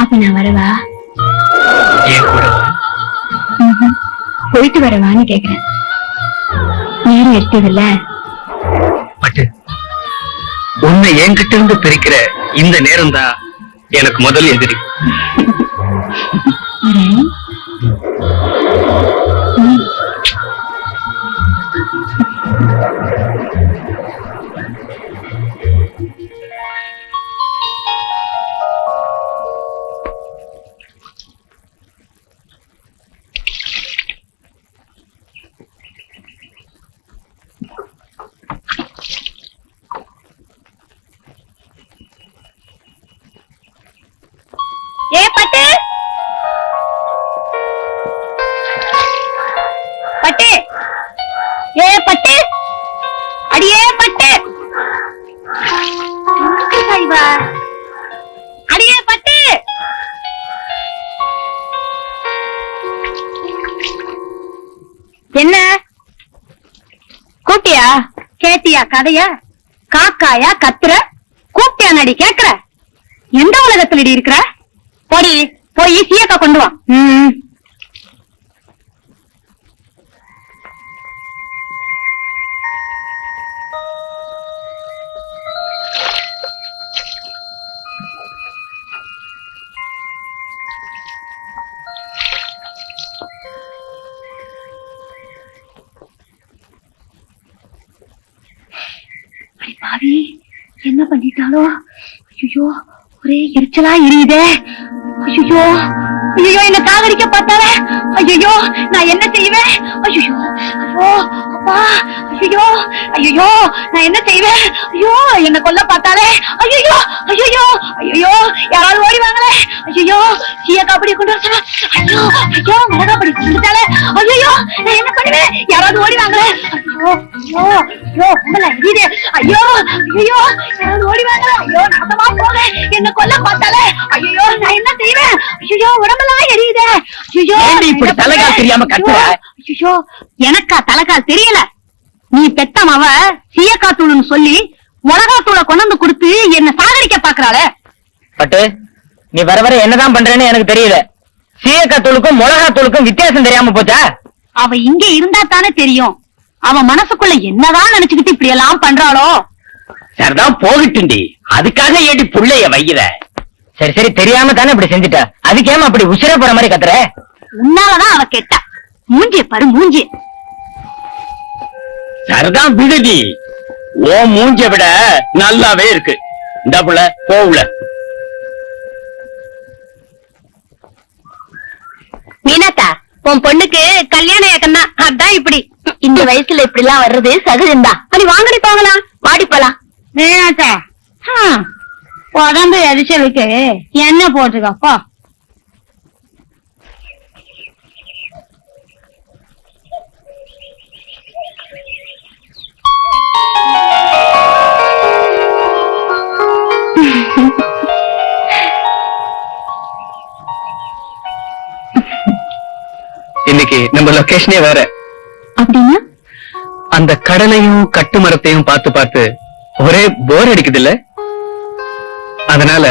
அப்ப நான் வரவா? என் கூட வா. போயிட்டு வரவான்னு கேக்குறேன். நேரம் எடுத்ததில்ல. பட்டு உன்னை என்கிட்ட இருந்து பிரிக்கிற இந்த நேரம் தான் எனக்கு முதல் எதிரி. வரேன். ஏ பட்டு, பட்டு, ஏ பட்டு, அடியே பட்டு, அடியே பட்டு. என்ன கூட்டியா? கேட்டியா கதையா? காக்காயா கத்துற? கூப்பிட்டியா நடி கேக்குற? எந்த உலகத்துல இருக்கிற? போடி, போய் சீயக்கா கொண்டு வா. பாவி, என்ன பண்ணிட்டாலோ? ஐயோ, ஒரே எரிச்சலா எரியுதே. ஐயோ, ஐயோ, என்ன காதலிக்க பார்த்தாலே. ஐயோ, நான் என்ன செய்வேன்? ஐயோ, அப்பா ஐயோ ஐயோ நான் என்ன செய்வேன் ஐயோ என்ன கொல்ல பார்த்தாலே ஐயோ ஐயோ ஐயோ யாராவது ஓடி வாங்களே ஐயோ சீயக்காப்படி கொண்டு வர சொன்னா ஐயோ ஐயோ மிளகாப்படி கொண்டுட்டாலே ஐயோ நான் என்ன பண்ணுவேன் யாராவது ஓடி வாங்களே ஐயோ ஐயோ ஐயோ உங்களை எரியுதே ஐயோ ஐயோ யாராவது ஓடி வாங்களே ஐயோ நாசமா போக என்ன கொல்ல பார்த்தாலே ஐயோ நான் என்ன செய்வேன் ஐயோ உடம்பெல்லாம் எரியுதே ஐயோ ஏண்டி இப்படி தலைகால் தெரியாம கத்துற? ஐயோ எனக்கா தலைகால் தெரியல நீ பெத்தமாவ சீயக்காத்தூள்னு சொல்லி மிளகாத்தூளை கொண்டு கொடுத்து என்ன சாகடிக்க பாக்குறாளே. பட்டு நீ வர வர என்னதான் பண்றேன்னு எனக்கு தெரியல. சீயக்காத்தூளுக்கும் மிளகாத்தூளுக்கும் வித்தியாசம் தெரியாம போச்சா? அவ இங்க இருந்தா தானே தெரியும் அவ மனசுக்குள்ள என்னதான் நினைச்சுக்கிட்டு இப்படி எல்லாம் பண்றாளோ. சரிதான் போகட்டுண்டி, அதுக்காக ஏடி புள்ளைய வைக்கிற? சரி சரி தெரியாம தானே இப்படி செஞ்சுட்டா, அதுக்கேமா அப்படி உசிர போற மாதிரி கத்துற? உன்னாலதான் அவ கெட்டா. மூஞ்சிய பாரு மூஞ்சி. சரிதான் விடுதி, ஓ மூஞ்ச விட நல்லாவே இருக்கு. இந்த புள்ள போவுல. மீனாத்தா உன் பொண்ணுக்கு கல்யாண ஏக்கம் தான், அதான் இப்படி. இந்த வயசுல இப்படி எல்லாம் வர்றது சகஜம்தான். அப்படி வாங்கடி போகலாம், வாடி போலாம். மீனாத்தா உடம்பு எரிச்சலுக்கு என்ன போட்டுக்கப்போ. இன்னைக்கு நம்ம லொகேஷனே வேற. அப்படின்னா அந்த கடலையும் கட்டு மரத்தையும் பார்த்து பார்த்து ஒரே போர் அடிக்குது இல்ல? அதனால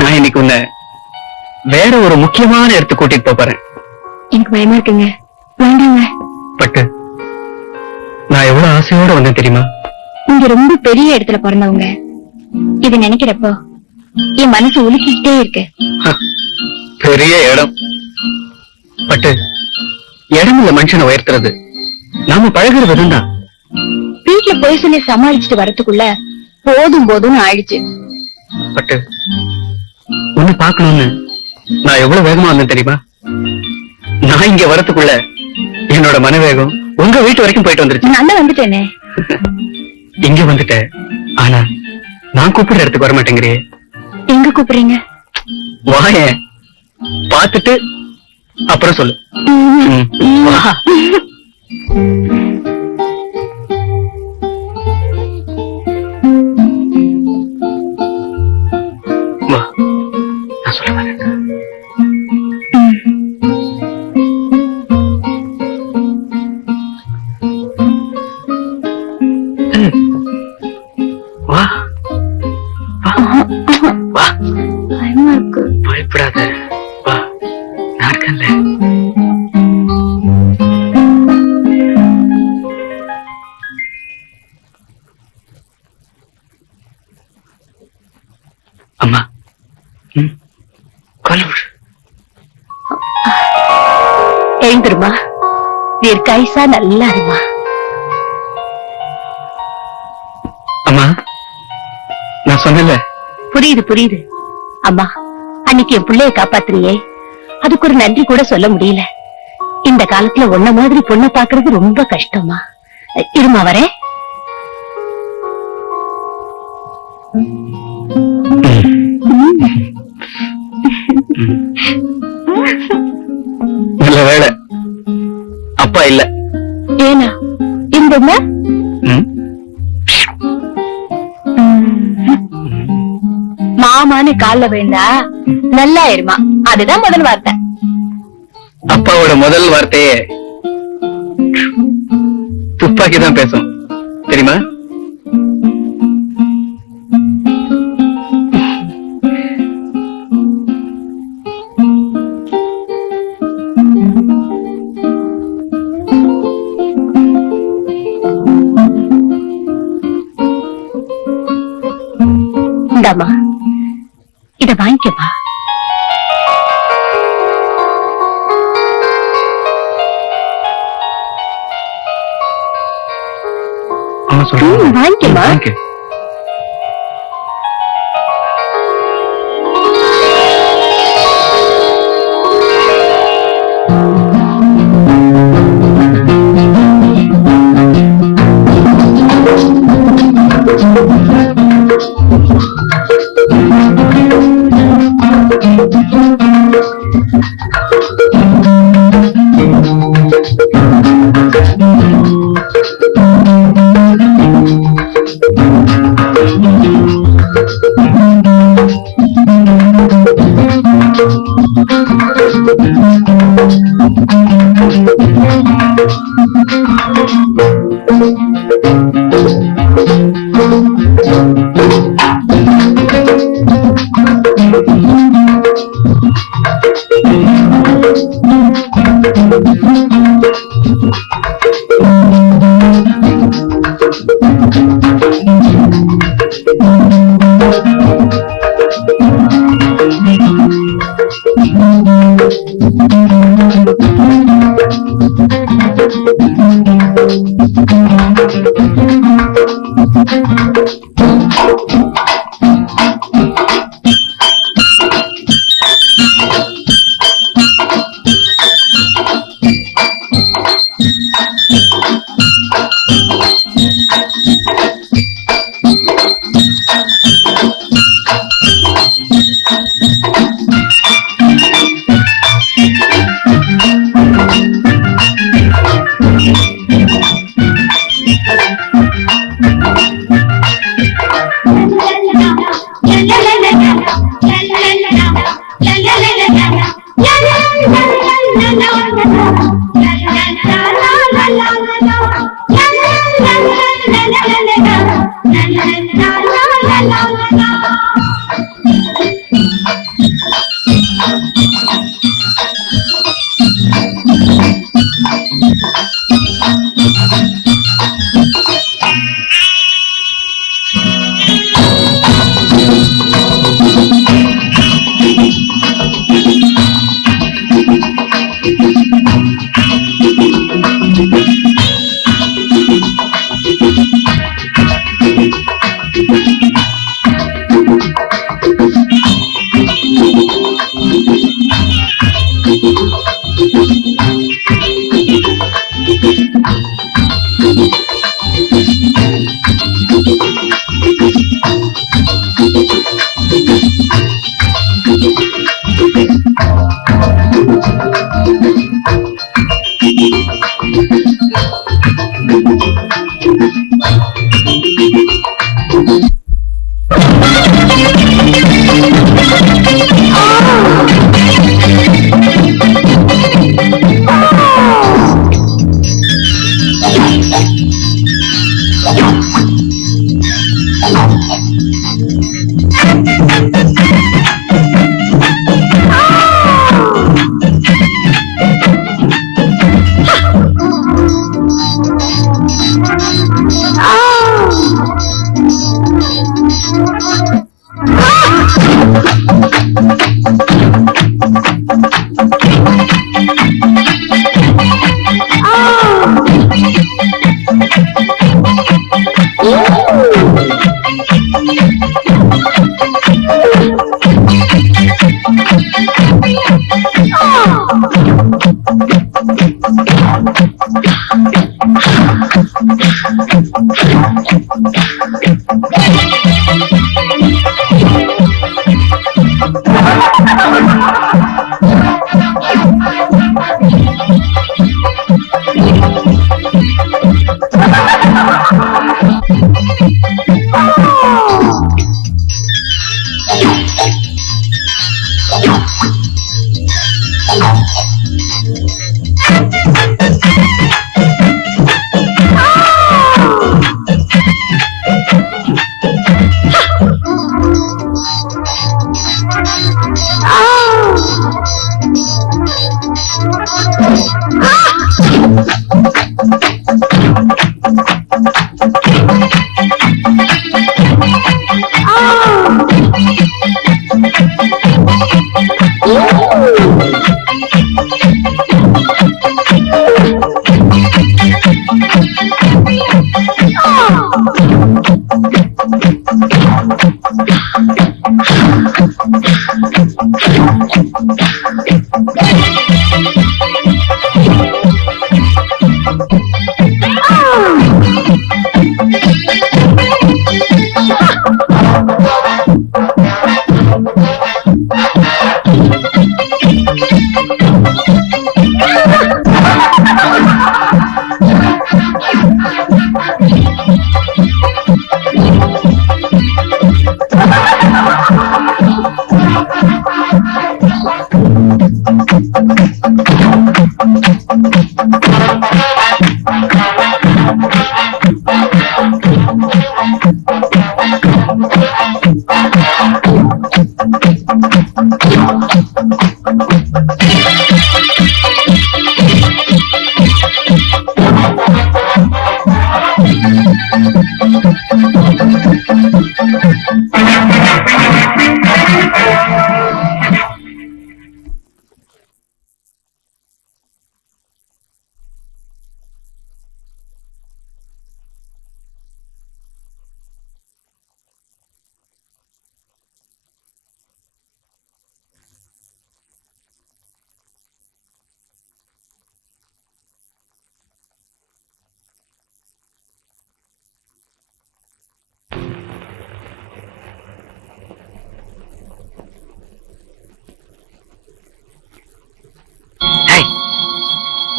நான் இன்னைக்கு உன்னை வேற ஒரு முக்கியமான இடத்துக்கு கூட்டிட்டு போறேன். எனக்கு பயமா இருக்குங்க, வேண்டாங்க. பட்டு நான் எவ்வளவு ஆசையோட வந்தேன் தெரியுமா? நீங்க ரொம்ப பெரிய இடத்துல பிறந்தவங்க. இது நினைக்கிறப்போ என் மனசு உலுக்கிட்டே இருக்கு. பெரிய இடம் பட்டு, இடம் இல்ல மனுஷனை உயர்த்துறது, நாம பழகுற விதம் தான். வீட்டுல போய் சொல்லி சமாளிச்சுட்டு வரதுக்குள்ள போதும் போதும்னு ஆயிடுச்சு. பட்டு உன்னை பாக்கணும்னு நான் எவ்வளவு வேகமா வந்தேன் தெரியுமா? நான் இங்க வரதுக்குள்ள என்னோட மனவேகம் உங்க வீட்டு வரைக்கும் போயிட்டு வந்துருச்சு. நான் வந்துட்டேனே. இங்க வந்துட்டேன், ஆனா நான் கூப்பிடுற இடத்துக்கு வர மாட்டேங்கிறியே. எங்க கூப்பிடுறீங்க? வாயேன், பாத்துட்டு அப்புறம் சொல்லு. வா. வா, நான் சொல்ல வரேன். வா வா, பயமா இருக்கு. பயப்படாத, வா, நான் இருக்கேன்ல. அம்மா, கொல்ல விடு. எழுந்துருமா, தீர்க்காயுசா நல்லா இருமா. அம்மா, நான் சொன்னல. புரியுது புரியுது. அம்மா, அன்னைக்கு என் பிள்ளைய காப்பாத்துறியே, அதுக்கு ஒரு நன்றி கூட சொல்ல முடியல. இந்த காலத்துல உன்ன மாதிரி பொண்ணை பாக்குறது ரொம்ப கஷ்டமா. இருமா வரேன். நல்ல வேலை அப்பா இல்ல. ஏனா இந்த மாமான்னு கால்ல விழுந்தா நல்லா இருமா, அதுதான் முதல் வார்த்தை. அப்பாவோட முதல் வார்த்தையே துப்பாக்கி தான் பேசும் தெரியுமா? இந்தாமா, இத வாங்கிக்கமா. அம்மா சொல்றேன், வாங்கிக்கமா.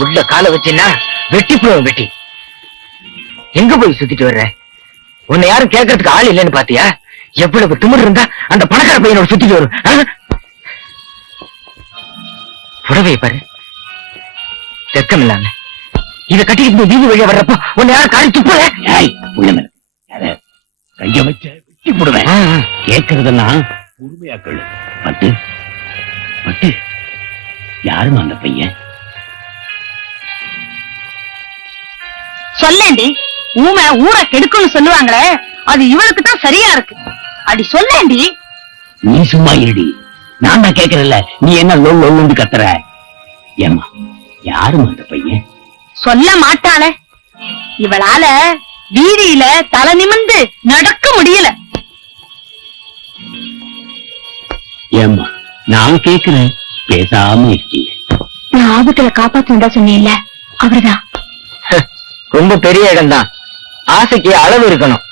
உள்ள கால வச்சின்னா வெட்டி போடுவோம் வெட்டி. எங்க போய் சுத்திட்டு வர்ற? உன்னை யாரும் கேட்கறதுக்கு ஆள் இல்லைன்னு பாத்தியா? எவ்வளவு திமிரு இருந்தா அந்த பணக்கார பையனோட சுத்திட்டு வரும். புடவையை பாரு, தெக்கம் இல்லாம இத கட்டிக்கிட்டு வீதி வழியா வர்றப்போ உன்னை யாரும் காரி துப்புற? கைய வச்ச வெட்டி போடுவேன். கேட்கறதுன்னா உரிமையாக்கள். பட்டு பட்டு யாருமா அந்த பையன்? சொல்லேண்டி, ஊமை ஊரை கெடுக்கும்னு சொல்லுவாங்களே, அது இவளுக்கு தான் சரியா இருக்கு. அடி சொல்லேண்டி. நீ சும்மா இருடி, நான் தான் கேக்குறேன்ல, நீ என்ன லொல்லு கத்துற? ஏமா யாருமா அந்த பையன்? சொல்ல மாட்டாளே, இவளால வீதியில தலை நிமிர்ந்து நடக்க முடியல. ஏம்மா நான் கேக்குறேன், பேசாம இருக்கீங்க. நான் ஆபத்துல காப்பாத்துண்டா சொன்னேன்ல, அவர்தான். ரொம்ப பெரிய இடம்தான், ஆசைக்கு அளவு இருக்கணும்.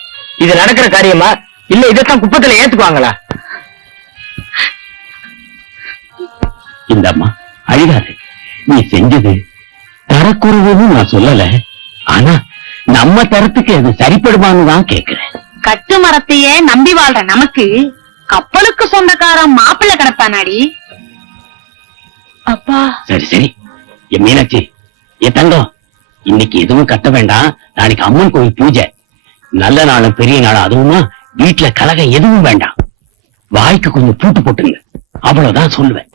இது நடக்கிற காரியமா இல்ல இதைத்தான் குப்பத்துல ஏத்துக்குவாங்களா? இந்த அம்மா அழிகாது, நீ செஞ்சது தரக்குறைவுன்னு நான் சொல்லல, ஆனா நம்ம தரத்துக்கு அது சரிப்படுமான்னு தான் கேக்குறேன். கட்டு மரத்தையே நம்பி வாழ்ற நமக்கு கப்பலுக்கு சொந்தக்காரன் மாப்பிள்ளை கிடப்பானாடி. அப்பா சரி சரி, என் மீனாட்சி, என் தங்கம், இன்னைக்கு எதுவும் கட்ட வேண்டாம். நாளைக்கு அம்மன் கோயில் பூஜை, நல்ல நாளும் பெரிய நாளும், அதுவுமா வீட்டுல கலகம் எதுவும் வேண்டாம். வாய்க்கு கொஞ்சம் பூட்டு போட்டுங்க, அவ்வளவுதான் சொல்லுவேன்.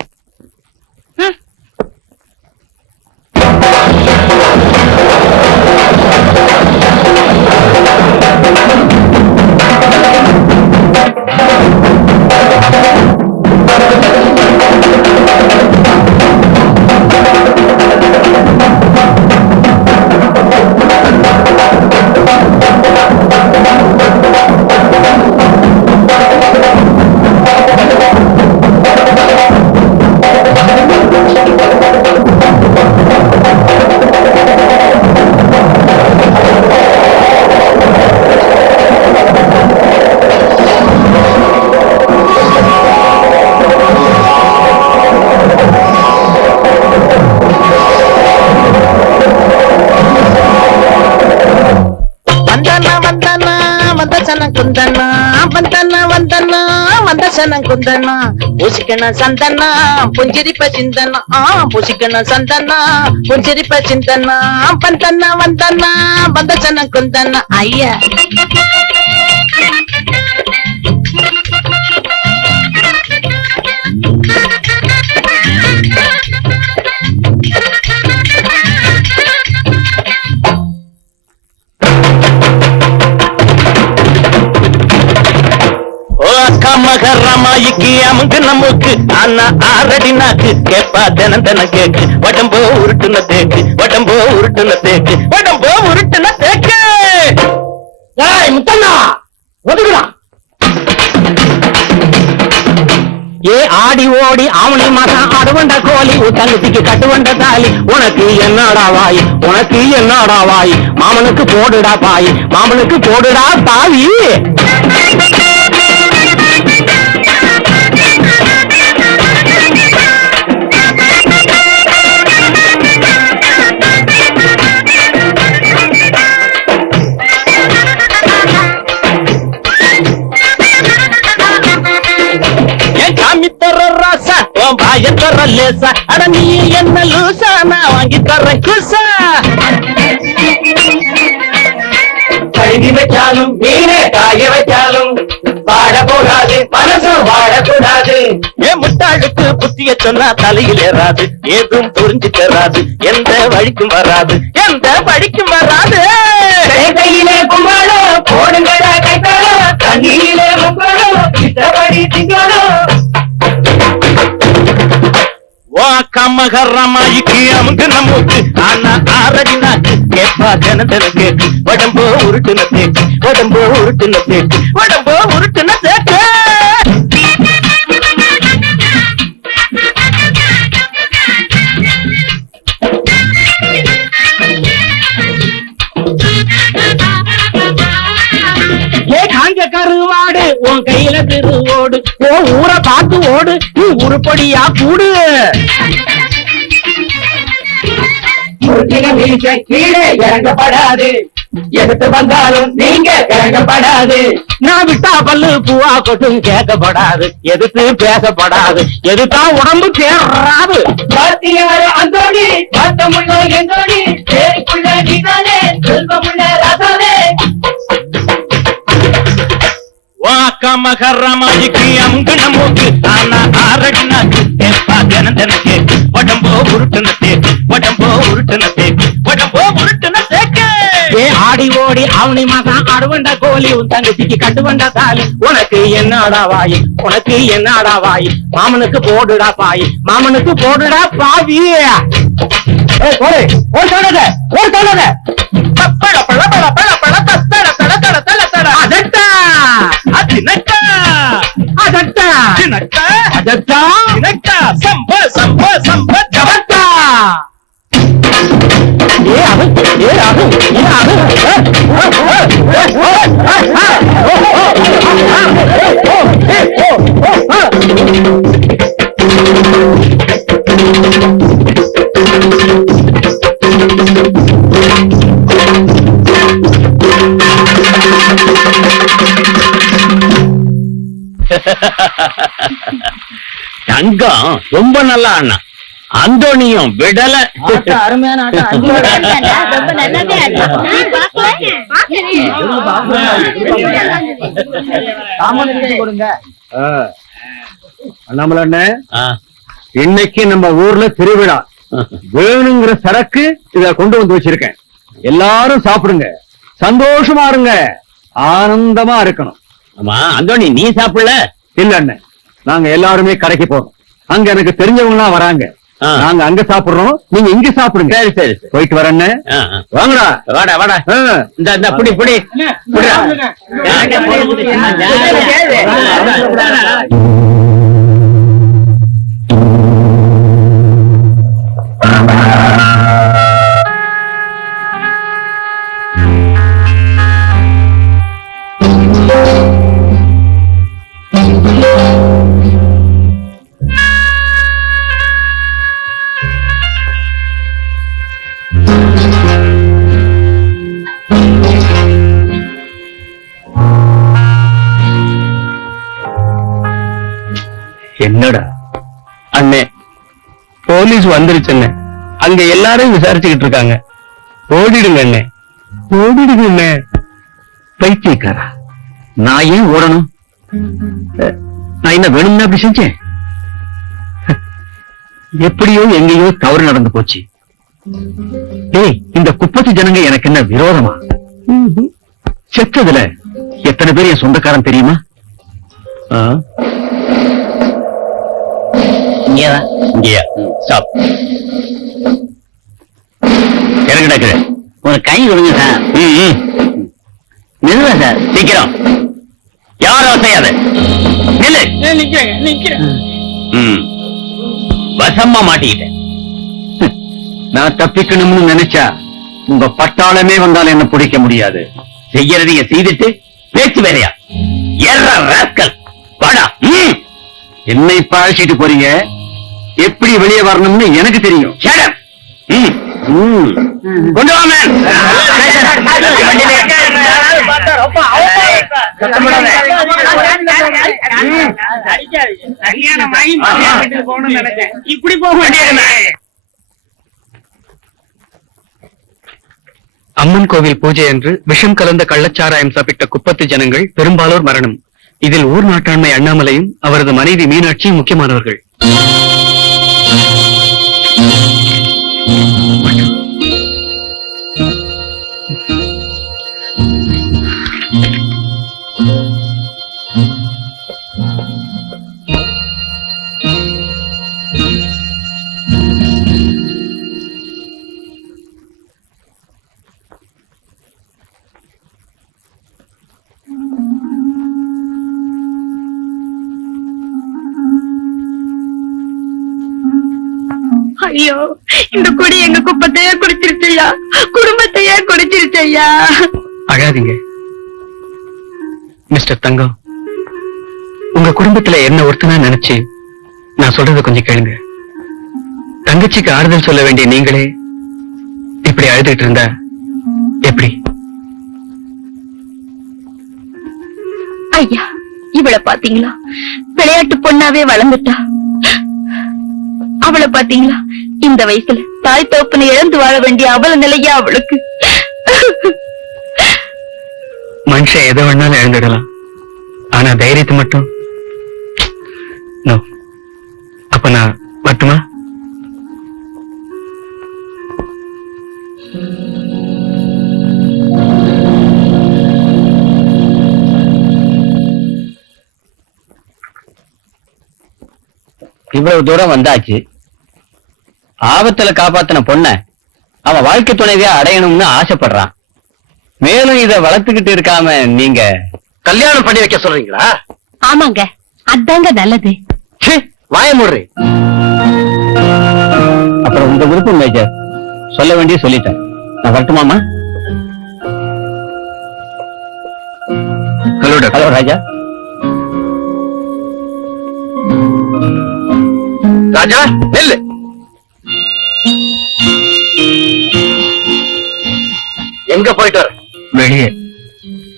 குந்தனா பூசிக்கணும் சந்தனா புஞ்சிரிப்ப சிந்தனா பூசிக்கணும் சந்தனா புஞ்சிரிப்ப சிந்தனா பந்தனா வந்தனா பந்தசன குந்தனா ஐயா மகரமாய்க்கு அமுக்கு நமக்கு ஆனா ஆரடி நாக்கு கேப்பா தினம் தினம் கேக்கு வடம்போ உருட்டுன தேக்கு வடம்போ உருட்டுன தேக்கு வடம்போ உருட்டுன தேக்கு. முத்தண்ணா ஒதுக்குறான். ஏ ஆடி ஓடி ஆவணி மாசம் ஆடுவண்ட கோழி தங்கச்சிக்கு கட்டுவண்ட தாலி உனக்கு என்னடா வாய் உனக்கு என்னடா வாய் மாமனுக்கு போடுடா பாய் மாமனுக்கு போடுடா தாவி. வாயத்தர லேசா அட நீ என்ன லூசா நான் வாங்கி தர குசா கழுவி வச்சாலும் மீனே காய வச்சாலும் வாழ போகாது மனசு வாழக்கூடாது. ஏன் முட்டாளுக்கு புத்திய சொன்னா தலையில் ஏறாது ஏதும் புரிஞ்சு தராது எந்த வழிக்கும் வராது எந்த வழிக்கும் வராது. கையிலே கும்பாளோ போடுங்கடா கைத்தாளோ தண்ணியிலே முக்காளோ இஷ்டப்படி திங்களோ மகரமாய்க்கு அமுக்கு நமக்கு ஆனா ஆரடி நாக்கு கேப்பா தின தின கேக்கு வடம்போ உருட்டுன தேக்கு வடம்போ உருட்டுன தேக்கு வடம்போ உருட்டுன தேக்கு. ஏ காஞ்ச கருவாடு உன் கையில திருவோடு உன் ஊரை பார்த்து ஓடு நீ உருப்படியா கூடு. கீழே இறங்கப்படாது எடுத்து வந்தாலும் நீங்க இறங்கப்படாது. நான் விட்டா பல்லு பூவா கொட்டும் கேட்கப்படாது எதுக்கு பேசப்படாது எதுதான் உடம்பு கேறாது. அந்தோடி பார்த்தமுள்ள எந்தோடி பேருக்குள்ள நீதானே செல்வமுள்ள ராசானே. மகரமாய்க்கு அமுக்கு நமக்கு ஆனா ஆரடி நாக்கு கேப்பா தின தின கேக்கு வடம்போ உருட்டுன தேக்கு உடம்போ உருட்டுன தேக்கு உடம்போ உருட்டுன தேக்கு ஏ ஆடி ஓடி அவனி மாசம் அறுவண்ட கோழி உன் தங்கச்சிக்கு கட்டுவண்ட தாலி உனக்கு என்னடா வாயி உனக்கு என்னடா வாயி மாமனுக்கு போடுடா பாயி மாமனுக்கு போடுடா பாவி தங்கம் ரொம்ப நல்லா அண்ணா அந்தோனியும் விடல அருமையான ரொம்ப நல்லாவே கொடுங்க அண்ணாமலை அண்ணன் ஆ, இன்னைக்கு நம்ம ஊர்ல திருவிழா வேணுங்கிற சரக்கு இத கொண்டு வந்து வச்சிருக்கேன். எல்லாரும் சாப்பிடுங்க, சந்தோஷமா இருங்க, ஆனந்தமா இருக்கணும். ஆமா அந்தோனி நீ சாப்பிடல இல்ல அண்ணன், நாங்க எல்லாருமே கடைக்கு போறோம். அங்க எனக்கு தெரிஞ்சவங்க எல்லாம் வராங்க. ஆ. நாங்க அங்க சாப்பிடுறோம், நீங்க இங்க சாப்பிடுங்க. சரி சரி சரி. போயிட்டு வரேன். ஆ, ஆ. வாங்கடா. வாடா வாடா ஆ. இந்த புடி புடி புடிடா. என்னடா அண்ணே போலீஸ் வந்துருச்சு அண்ணே. அங்க எல்லாரும் விசாரிச்சுக்கிட்டு இருக்காங்க. ஓடிடுங்க அண்ணே, ஓடிடுங்க அண்ணே. பைத்தியக்காரா, நான் ஏன் ஓடணும்? நான் என்ன வேணும்னா அப்படி செஞ்சேன்? எப்படியோ எங்கேயோ தவறு நடந்து போச்சு. டேய், இந்த குப்பத்து ஜனங்க எனக்கு என்ன விரோதமா? செத்ததுல எத்தனை பேர் என் சொந்தக்காரன் தெரியுமா? இங்கேதான் இங்கேயா? ஸ்டாப். இறங்குடா கீழே. ஒரு கை கொடுங்க சார். மெதுவா சார். சீக்கிரம். யாரும் அசையாத. நில்லு. ம். வசமா மாட்டிக்கிட்டேன். நான் தப்பிக்கணும்னு நினைச்சா உங்க பட்டாளமே வந்தாலும் என்ன பிடிக்க முடியாது. செய்யறதைய செய்துட்டு பேச்சு வேறையா? ஏறா ராஸ்கல். வாடா. ம். என்னை பழச்சிட்டு போறீங்க, எப்படி வெளியே வரணும்னு எனக்கு தெரியும். Shut up. ம். ம். கொண்டு வா மேன். இப்படி போக வேண்டியது. அம்மன் கோவில் பூஜை அன்று விஷம் கலந்த கள்ளச்சாராயம் சாப்பிட்ட குப்பத்து ஜனங்கள் பெரும்பாலோர் மரணம். இதில் ஊர் நாட்டாண்மை அண்ணாமலையும் அவரது மனைவி மீனாட்சியும் முக்கியமானவர்கள். ஐயோ, இந்த குடி எங்க குப்பத்தையே குடிச்சிருச்சையா, குடும்பத்தையே குடிச்சிருச்சையா. அழாதீங்க மிஸ்டர் தங்கம். உங்க குடும்பத்துல என்ன ஒருத்தனா நினைச்சு நான் சொல்றத கொஞ்சம் கேளுங்க. தங்கச்சிக்கு ஆறுதல் சொல்ல வேண்டிய நீங்களே இப்படி அழுதுட்டு இருந்தா எப்படி? ஐயா, இவளை பாத்தீங்களா? விளையாட்டு பொண்ணாவே வளர்ந்துட்டா. அவளை பாத்தீங்களா? இந்த வயசுல தாய் தோப்பனை இழந்து வாழ வேண்டிய அவல நிலையா அவளுக்கு. மனுஷன் எதை வேணாலும் இழந்துடலாம், ஆனா தைரியத்தை மட்டும் நோ. அப்ப நான் மட்டுமா? இவ்வளவு தூரம் வந்தாச்சு. ஆபத்துல காப்பாத்தின பொண்ண அவன் வாழ்க்கை துணைவியா அடையணும்னு ஆசைப்படுறான். மேலும் இத வளர்த்துக்கிட்டு இருக்காம நீங்க கல்யாணம் பண்ணி வைக்க சொல்றீங்களா? ஆமாங்க, அதாங்க நல்லது. வாய மூடுறி. அப்புறம் உங்க விருப்பம் மேஜர். சொல்ல வேண்டிய சொல்லிட்டேன். நான் வரட்டுமாமா? ஹலோ ஹலோ ராஜா. ராஜா நெல்லு. எங்க போயிட்டு வர? வெளியே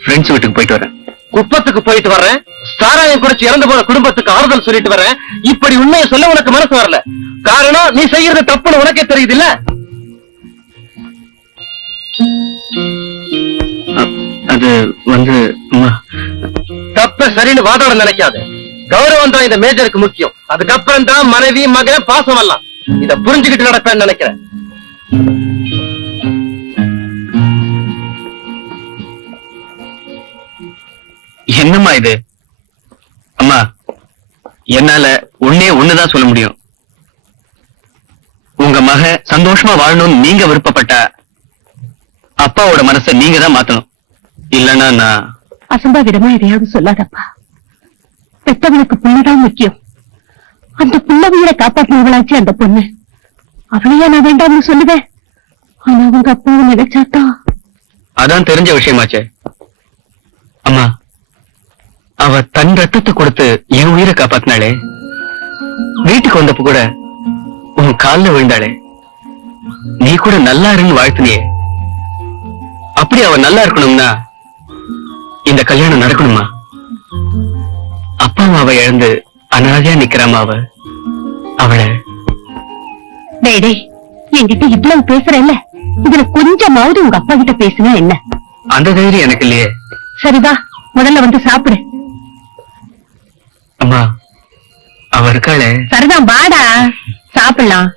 ஃப்ரெண்ட்ஸ் வீட்டுக்கு போயிட்டு வரேன். குப்பத்துக்கு போயிட்டு வர்றேன். சாராயம் குடிச்சு இறந்து போன குடும்பத்துக்கு ஆறுதல் சொல்லிட்டு வரேன். இப்படி உண்மையை சொல்ல உனக்கு மனசு வரல. காரணம் நீ செய்யறது தப்புன்னு உனக்கே தெரியுது இல்ல? அது வந்து தப்ப சரின்னு வாதாட நினைக்காத. கௌரவம் தான் இந்த மேஜருக்கு முக்கியம். அதுக்கப்புறம் தான் மனைவி மகன் பாசம் எல்லாம். இத புரிஞ்சுக்கிட்டு நடப்பேன்னு நினைக்கிறேன். என்னம்மா இது? அம்மா, என்னால ஒண்ணுதான் சொல்ல முடியும். உங்க மக சந்தோஷமா வாழணும்னு நீங்க விருப்பப்பட்டா அப்பாவோட மனசை நீங்க தான் மாத்தணும். இல்லன்னா நான் அசம்பாவிதமா எதையாவது சொல்லாதப்பா. பெத்தவனுக்கு புள்ளதான் முக்கியம். அந்த புள்ள உயிரை காப்பாற்றினவளாச்சு அந்த பொண்ணு. அவளையா நான் வேண்டாம்னு சொல்லுவேன். ஆனா அவங்க அப்பாவை நினைச்சாதான். அதான் தெரிஞ்ச விஷயமாச்சே. அம்மா, அவ தன் ரத்தத்தை கொடுத்து என் உயிரை காப்பாத்தினாளே. வீட்டுக்கு வந்தப்ப கூட உன் கால்ல விழுந்தாளே. நீ கூட நல்லா இருன்னு வாழ்த்தினியே. அப்படி அவ நல்லா இருக்கணும்னா இந்த கல்யாணம் நடக்கணுமா? அப்பாவும் அவ இழந்து அனாதையா நிக்கிறாமா அவளை டேய், என்கிட்ட இவ்வளவு பேசுறேன்ல, இதுல கொஞ்சமாவது உங்க அப்பா கிட்ட பேசுனா என்ன? அந்த தைரியம் எனக்கு இல்லையே. சரிவா, முதல்ல வந்து சாப்பிடு. அம்மா, அவ இருக்காளே. சரிதான், வாடா சாப்பிடலாம்.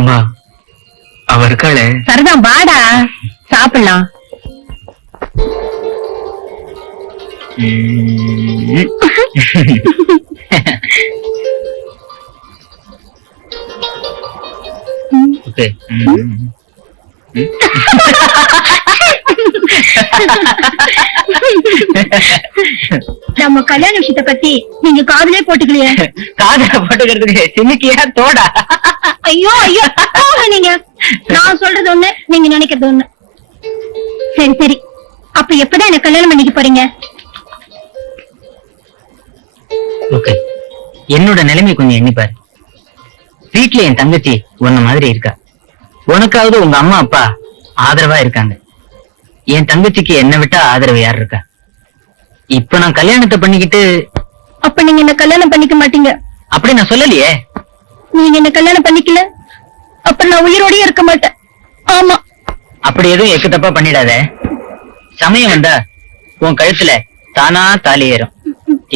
அம்மா, அவ இருக்காளே. சரிதான், வாடா சாப்பிடலாம். நம்ம கல்யாண விஷயத்தை பத்தி நீங்க காதுலே போட்டுக்கலையே. காதல போட்டுக்கிறதுக்கு சின்னிக்கியா தோடா? ஐயோ ஐயோ, நீங்க நான் சொல்றது ஒண்ணு, நீங்க நினைக்கிறது ஒண்ணு. சரி சரி, அப்ப எப்பதான் என்ன கல்யாணம் பண்ணிக்க போறீங்க? ஓகே, என்னோட நிலைமை கொஞ்சம் எண்ணிப்பாரு. வீட்டுல என் தங்கச்சி உன்ன மாதிரி இருக்கா. உனக்காவது உங்க அம்மா அப்பா ஆதரவா இருக்காங்க. என் தங்கச்சிக்கு என்ன விட்டா ஆதரவு யார் இருக்கா? இப்ப நான் கல்யாணத்தை பண்ணிக்கிட்டு. அப்ப நீங்க என்ன கல்யாணம் பண்ணிக்க மாட்டீங்க? அப்படி நான் சொல்லலையே. நீங்க என்ன கல்யாணம் பண்ணிக்கல, அப்ப நான் உயிரோடயே இருக்க மாட்டேன். ஆமா, அப்படி எதுவும் எக்கு தப்பா பண்ணிடாத. சமயம் வந்தா உன் கழுத்துல தானா தாலி ஏறும்.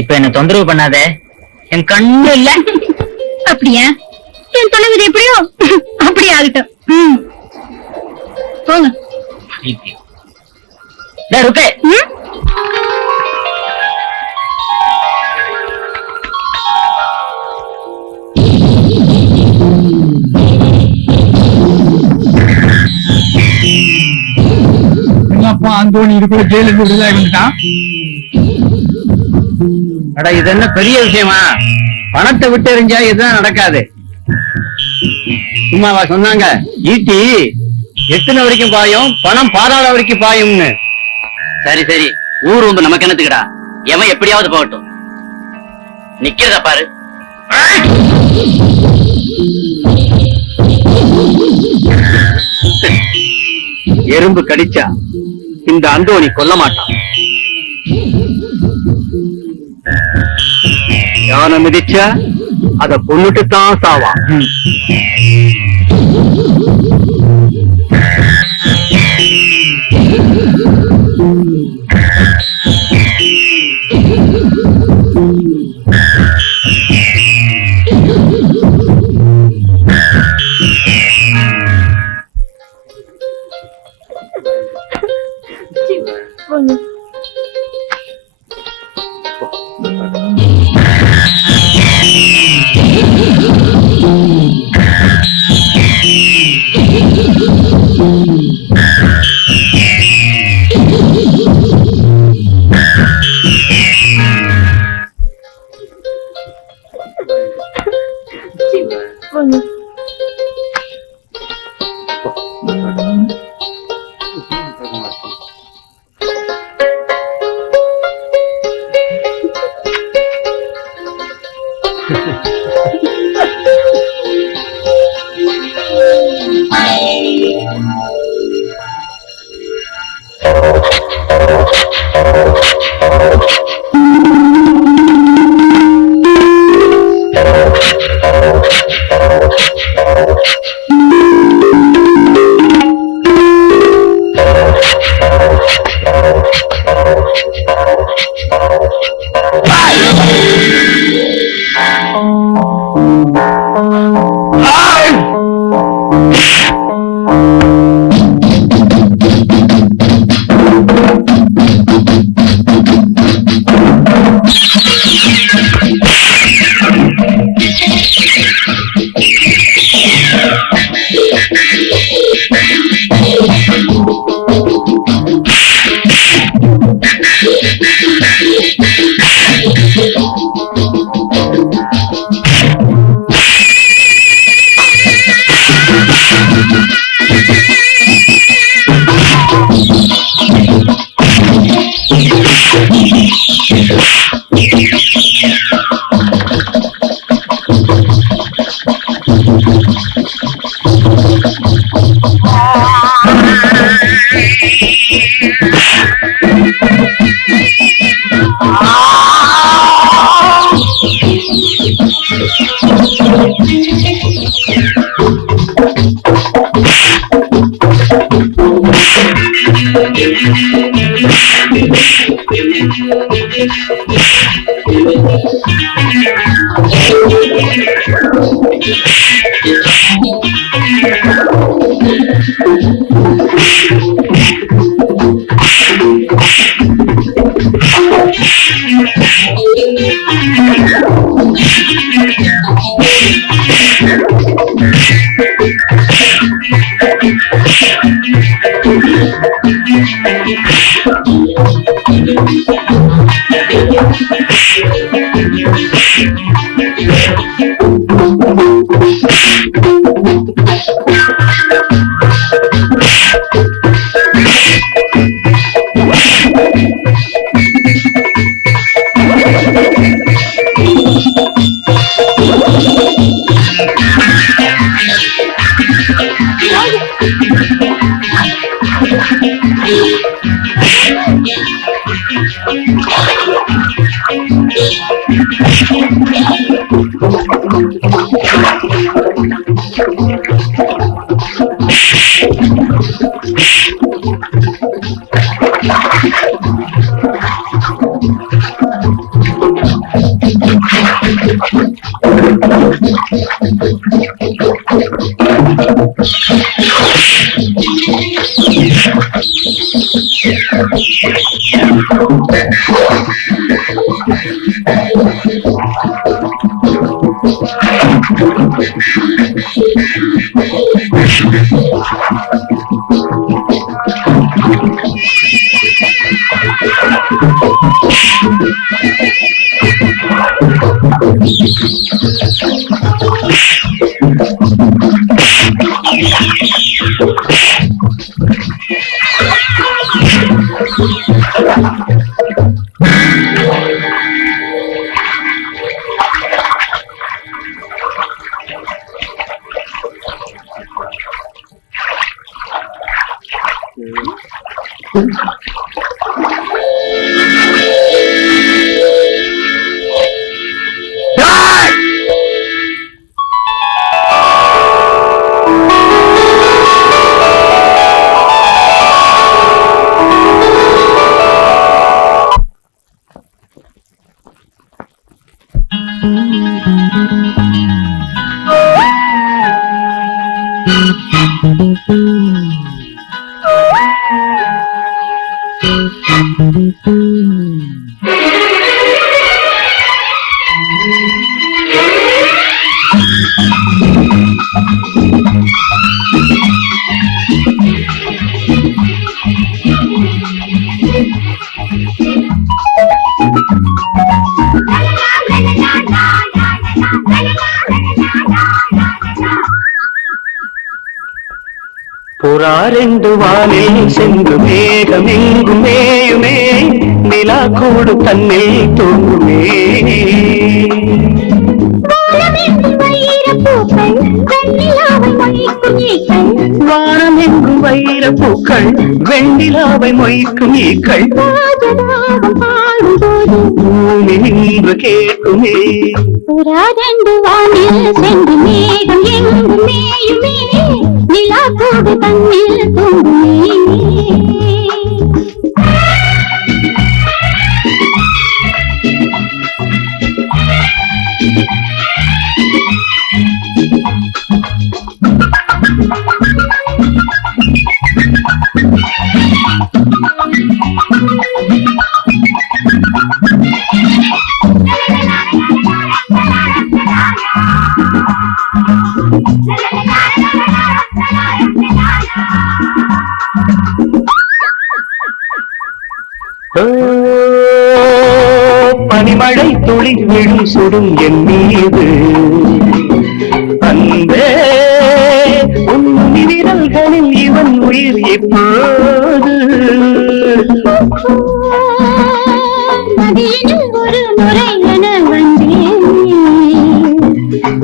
இப்ப என்ன தொந்தரவு பண்ணாத. என் கண்ணு இல்ல. அப்படியா? என் தொலைவது எப்படியோ அப்படி ஆகட்டும். போங்க. ருக்கே. என்னப்பா அந்தோணி இருக்கிற ஜெயிலுக்கு விடுதலை வந்துட்டான்? அட, இது என்ன பெரிய விஷயமா? பணத்தை விட்டு எறிஞ்சா இதுதான் நடக்காது. சும்மாவா சொன்னாங்க? ஈட்டி எத்தனை வரைக்கும் பாயும், பணம் பாதாள வரைக்கும் பாயும்னு. சரி சரி, ஊர் வந்து நமக்கு என்னத்துக்குடா? எவன் எப்படியாவது போகட்டும். நிக்கிறத பாரு. எறும்பு கடிச்சா இந்த அந்தோணி கொல்ல மாட்டான். யானை மிதிச்சா அத கொன்னுட்டு தான் சாவான். புறாரெண்டு வானில் சென்று மேகமெங்கும் மேயுமே நிலா கூடு தன்னில் தூங்குமே வானமெங்கும் வைர பூக்கள் வெண்ணிலாவை மொய்க்கும் ஈக்கள் பூமி நின்று கேட்குமே புறாரெண்டு வானில் சென்று மேகம் எங்கும் மேயுமே நிலா கூடு தன்னில் தூங்குமே பனிமழை துளி விழும் சுடும் என் மீது அன்பே உன் விரல்களில் இவன் உயிர் இப்போது நதியினில் ஒரு முறை என வந்தேன்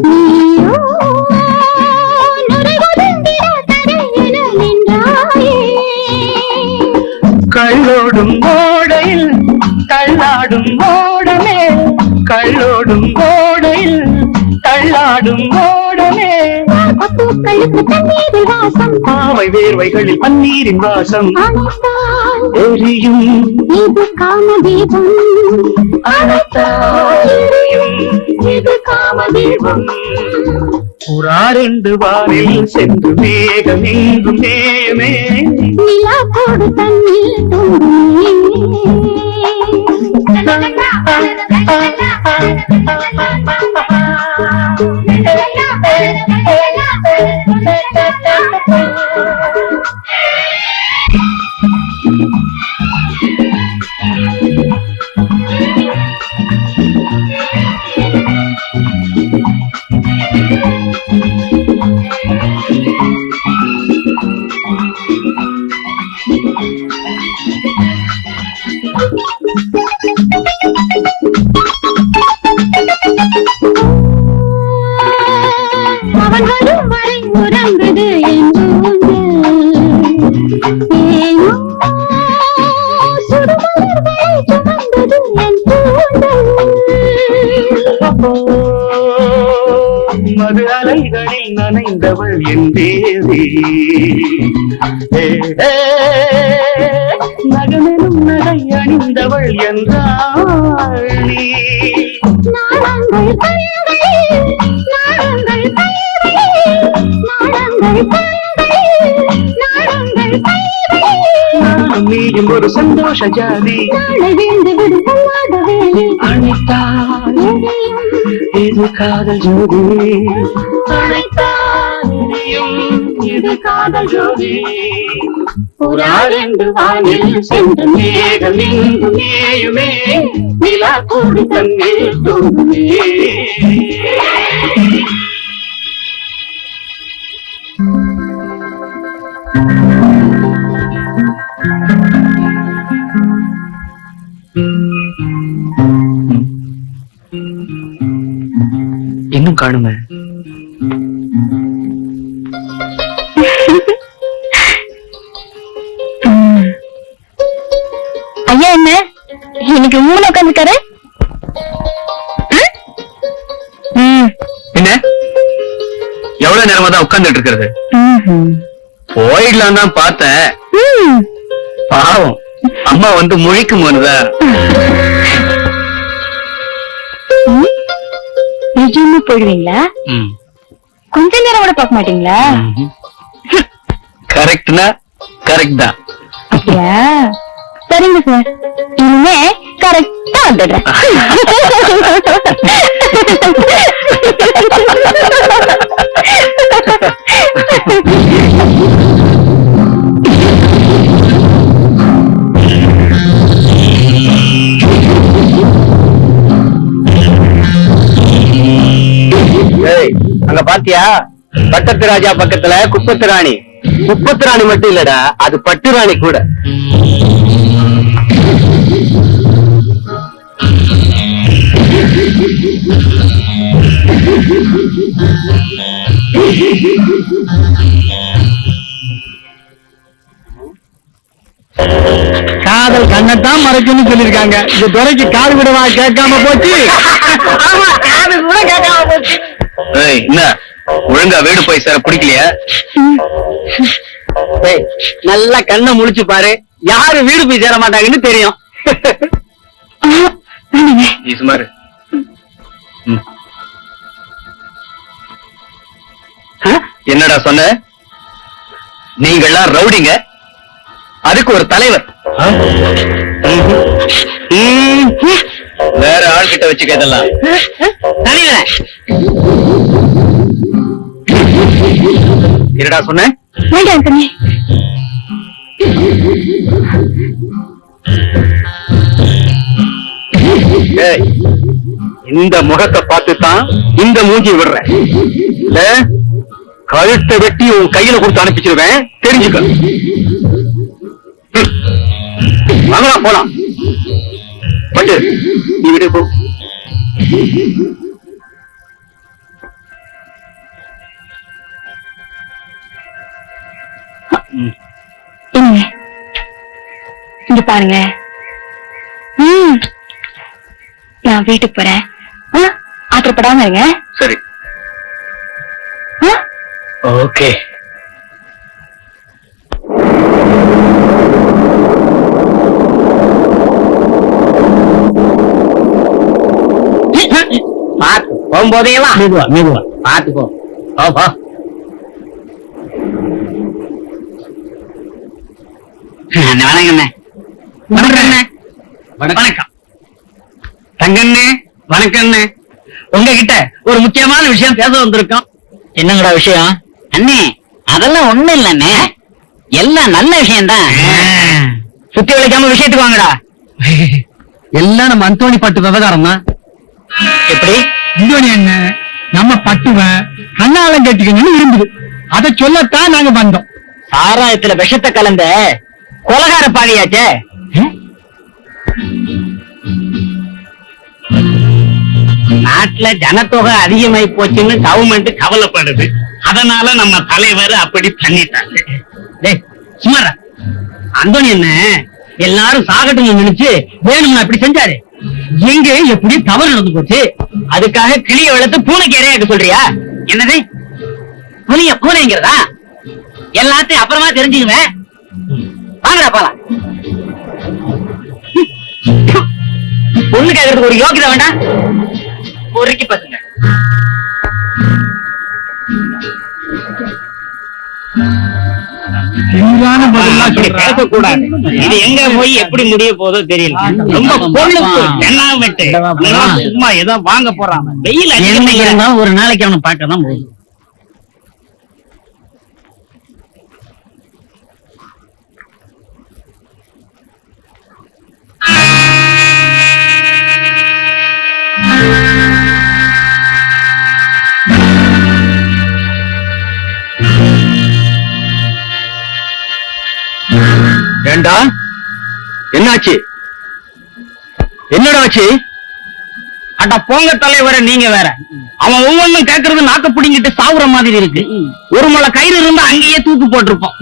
நீயோ நுரை கொழுந்திட தரை என நின்றாயே கள்ளோடும் ஓடையில் தள்ளாடும் ஓடமே கள்ளோடும் ஓடையில் தள்ளாடும் ஓடமே பூக்களுக்கு தண்ணீரில் வாசம் பாவை வேர்வைகளில் பன்னீரின் வாசம் அணைத்தால் எரியும் இது காமதீபம் அணைத்தால் எரியும் இது காமதீபம் புறாரெண்டு வானில் சென்று மேகம் எங்கும் மேயுமே நிலா கூடு தன்னில் தூங்குமே அவன் வரும் வரை உறங்குது என் ஏனோ சுடுமலர்களை சுமந்தது என் மது அலைகளில் நனைந்தவள் என் தேவி நகமெனும் நகை அணிந்தவள் என்றாள் நீ நாடங்கள் கண்களில் நாடங்கள் நானும் நீயும் ஒரு சந்தோஷ ஜாதி நாளை வீழ்ந்து விடும் பொல்லாத வேலை அழைத்தால் இது காதல் ஜோதி அழைத்தால் இது காதல் ஜோதி புறாரெண்டு வானில் சென்று மேகம் எங்கும் மேயுமே நிலா கூடி தன்னில் தூங்குமே இன்னும் காணுமே ஐயா என்ன இன்னைக்கு மூணு உட்காந்துக்காரு என்ன எவ்வளவு நேரமா தான் உட்கார்ந்துட்டு இருக்கிறது போயிடலாம் தான் பார்த்தேன் பாவம் அம்மா வந்து முழிக்கும் போதுதான் நிஜமா போயிடுவீங்களா கொஞ்ச நேரம் கூட பார்க்க மாட்டீங்களா கரெக்ட்னா கரெக்ட் தான் அப்படியா சரிங்க சார் இனிமே கரெக்டா வந்துடுறேன் அங்க பாத்தியா பட்டத்து ராஜா பக்கத்துல குப்பத்து ராணி குப்பத்து ராணி மட்டும் இல்லடா, அது பட்டு ராணி கூட. காதல் கண்ணத்தான் மறைக்கும்னு சொல்லிருக்காங்க. இந்த துறைக்கு காது விடவா கேட்காம போச்சு. காது கூட கேட்காம போச்சு. என்ன ஒழுங்கா வீடு போய் சேர பிடிக்கலையா? நல்லா கண்ணை முழிச்சு பாரு, யாரு வீடு போய் சேர மாட்டாங்கன்னு தெரியும். நீ சுமாரு. என்னடா சொன்ன? நீங்கெல்லாம் ரவுடிங்க, அதுக்கு ஒரு தலைவர். வேற ஆள்கிட்ட வச்சுக்க இதெல்லாம். என்னடா சொன்ன? வேண்டாம் கண்ணே. ஏய், இந்த முகத்தை பார்த்துதான் இந்த மூஞ்சி விடுறேன். இல்ல கழுத்தை வெட்டி உன் கையில கொடுத்து அனுப்பிச்சிருவேன், தெரிஞ்சுக்க. வாங்கலாம் போலாம். பட்டு நீ வீட்டுக்கு போ. என்னங்க இங்க பாருங்க. நான் வீட்டுக்கு போறேன். ஆத்திரப்படாம இருங்க. சரி, ஓகே. பாத்து போகும்போதே வா. மெதுவா மெதுவா. பாத்து போ. வணக்கண்ணே. வணக்கண்ணே. வணக்கம் தங்கண்ணே. வணக்கண்ணே. உங்ககிட்ட ஒரு முக்கியமான விஷயம் பேச வந்திருக்கோம். என்னங்கடா விஷயம்? அண்ணே அதெல்லாம் ஒண்ணு இல்லண்ணே, எல்லாம் நல்ல விஷயம்தான். சுத்தி வளைக்காம விஷயத்துக்கு வாங்கடா. எல்லாம் நம்ம அந்தோணி பட்டு விவகாரம் தான். எப்படி? இந்தோணி என்ன நம்ம பட்டுவன் கண்ணாலம் கட்டிக்கணும்னு விரும்புது. அதை சொல்லத்தான் நாங்க வந்தோம். சாராயத்துல விஷத்தை கலந்த கொலகார பாவியாச்சே. நாட்டுல ஜனத்தொகை அதிகமாயி போச்சுன்னு கவர்மெண்ட் கவலைப்படுது. அதனால நம்ம தலைவர் அப்படி பண்ணிட்டாங்க. டேய் சுமாரா, அந்தோணி என்ன எல்லாரும் சாகட்டும் நினைச்சு வேணும்னு அப்படி செஞ்சாரு. எங்க எப்படி தவறு நடந்து போச்சு. அதுக்காக கிளிய வளர்த்து பூனைக்கு இறையாக்க சொல்றியா? என்னது புனிய பூனைங்கிறதா? எல்லாத்தையும் அப்புறமா தெரிஞ்சுக்குவேன். வாங்கடா போலாம். பொண்ணு கேட்கறதுக்கு ஒரு யோகிதை வேண்டாம். பொறுக்கி பசங்க. சரியான பதிலா அப்படி சொல்றா. பேசக்கூடாது. இது எங்க போய் எப்படி முடிய போதோ தெரியல. ரொம்ப கொழுப்பு தென்னாவட்டு. சும்மா ஏதோ வாங்க போறாங்க. வெயில் அடிக்கிறதா ஒரு நாளைக்கு அவனை பார்க்க தான் போகுது. ஏண்டா என்னாச்சு? என்னடா ஆச்சு? அட போங்க தலைவரை, நீங்க வேற. அவன் ஒவ்வொன்னும் கேட்கறது நாக்க பிடிங்கிட்டு சாவுற மாதிரி இருக்கு. ஒரு முளை கயிறு இருந்தா அங்கேயே தூக்கு போட்டிருப்போம்.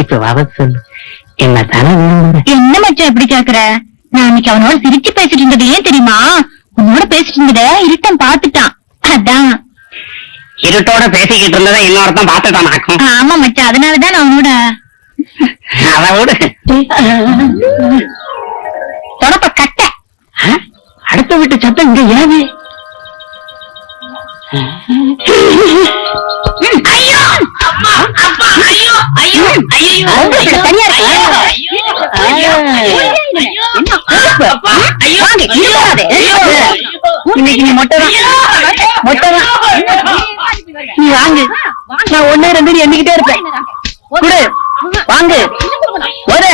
இப்ப வர சொல்லு. என்ன தானே என்ன மச்சான் எப்படி கேக்குற? நான் அன்னைக்கு அவனோட சிரிச்சு பேசிட்டு இருந்தது ஏன் தெரியுமா? உன்னோட பேசிட்டு இருந்தத இருட்டம் பாத்துட்டான், அதான். இருட்டோட பேசிக்கிட்டு இருந்ததை இன்னொருத்தன் பார்த்துட்டான். ஆமா மச்சான், அதனாலதான் நான் அவனோட அதோட தொடப்ப கட்ட. அடுத்த வீட்டு சத்தம் இங்க ஏது? ஐயோ அம்மா, அப்பா, ஐயோ ஐயோ தனியா இருக்கு. இன்னைக்கு நீ மொட்டைதான் நீ வாங்கு. நான் 1 2 எண்ணிக்கிட்டே இருப்பேன். குடு வாங்கு. ஒரு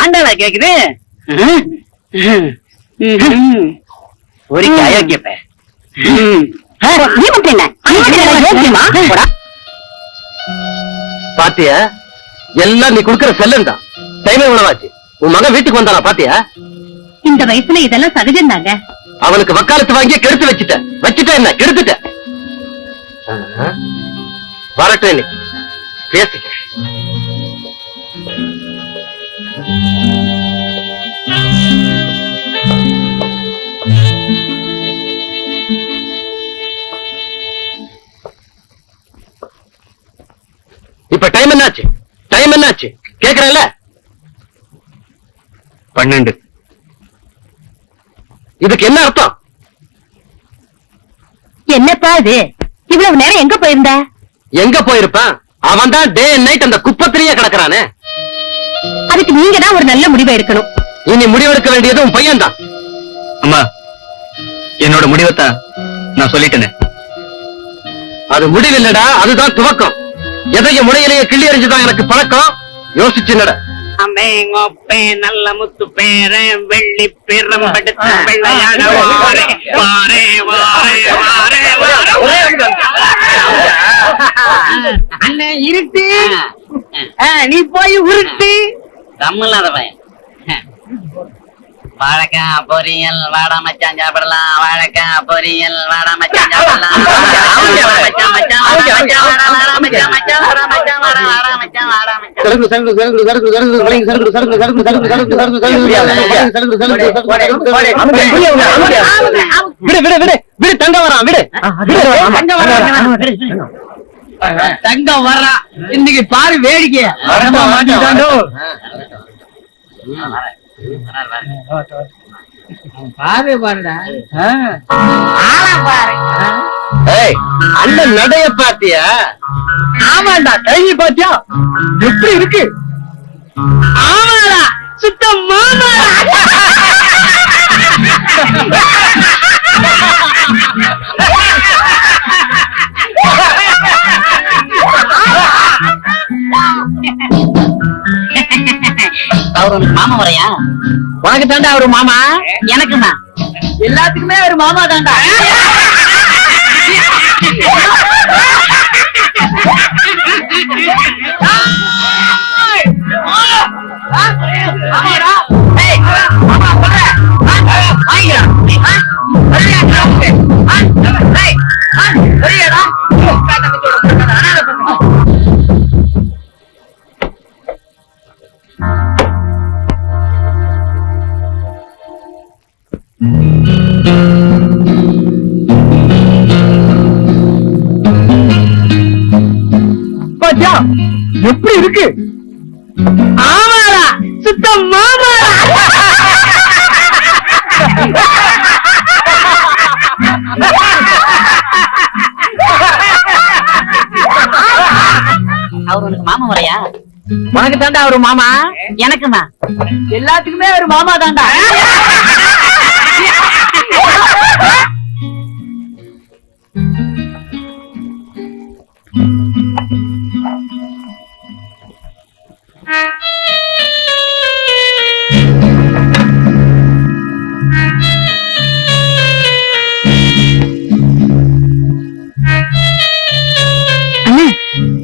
ஆண்டாளா கேக்குது. ஒரு அயோக்கியப்ப பாத்தியா, எல்லாம் நீ குடுக்கற செல்லம் தான். டைம் எவ்வளவாச்சு? உன் மகன் வீட்டுக்கு வந்தானா பாத்தியா? இந்த வயசுல இதெல்லாம் சகஜம் தாங்க. அவனுக்கு வக்காலத்து வாங்கிய கெடுத்து வச்சுட்ட என்ன கெடுத்துட்ட. வரட்டும், இன்னைக்கு பேசிக்க. இப்ப டைம் என்னாச்சு கேக்குறேன்ல. 12. இதுக்கு என்ன அர்த்தம்? என்னப்பா இது? இவ்வளவு நேரம் எங்க போயிருந்த? எங்க போயிருப்பான்? அவன் தான் டே அண்ட் நைட் அந்த குப்பத்திலேயே கிடக்குறானே. அதுக்கு நீங்க தான் ஒரு நல்ல முடிவை எடுக்கணும். இனி முடிவெடுக்க வேண்டியது உன் பையன் தான். அம்மா, என்னோட முடிவைத்தான் நான் சொல்லிட்டேனே. அது முடிவில்லடா, அதுதான் துவக்கம். எதைய முனையிலேயே கிள்ளி எறிஞ்சுதான் எனக்கு பழக்கம். யோசிச்சு நட. நல்ல முத்து பேரன் வெள்ளி பெரும்படுத்த வெள்ளையான வாரே வாரே வாரே வாரே அண்ணே இருட்டு. நீ போய் உருட்டு. தமிழ்நாதவன் வாழைக்காய் பொரியல் வாடா மச்சான் சாப்பிடலாம். வாழைக்காய் பொரியல் வாடா மச்சான் சாப்பிடலாம். விடு தங்க வரான். விடு தங்கம் வர்றா. இன்னைக்கு பாரு வேடிக்கைய. பாரு பாருடா. அந்த நடைய பாத்தியா? ஆமாண்டா, கையை பாத்தியா எப்படி இருக்கு? ஆமாடா, சுத்தம் மாமா. அவரு மாமா வரையா? உனக்கு தாண்டா ஒரு மாமா. எனக்குமா? எல்லாத்துக்குமே ஒரு மாமா தாண்டா. பாத்தியா எப்படி இருக்கு? ஆமாடா, சுத்தம் மாமா. அவரு உனக்கு மாமா வரையா? உனக்கு தாண்டா ஒரு மாமா. எனக்குமா? எல்லாத்துக்குமே ஒரு மாமா தாண்டா.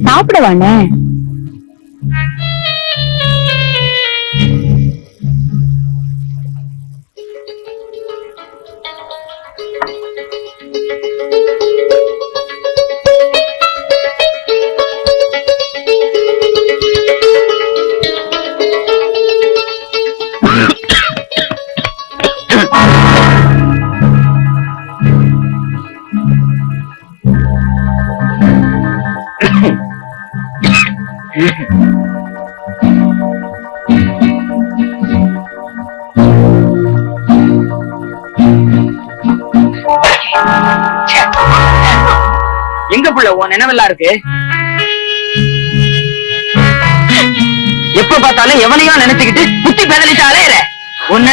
சாப்பிடவானே? நினைவெல்லாம் இருக்கு? எப்ப பார்த்தாலும் எவனையும் நினைச்சுக்கிட்டு புத்தி பேதலிட்டு அலையிற உன்ன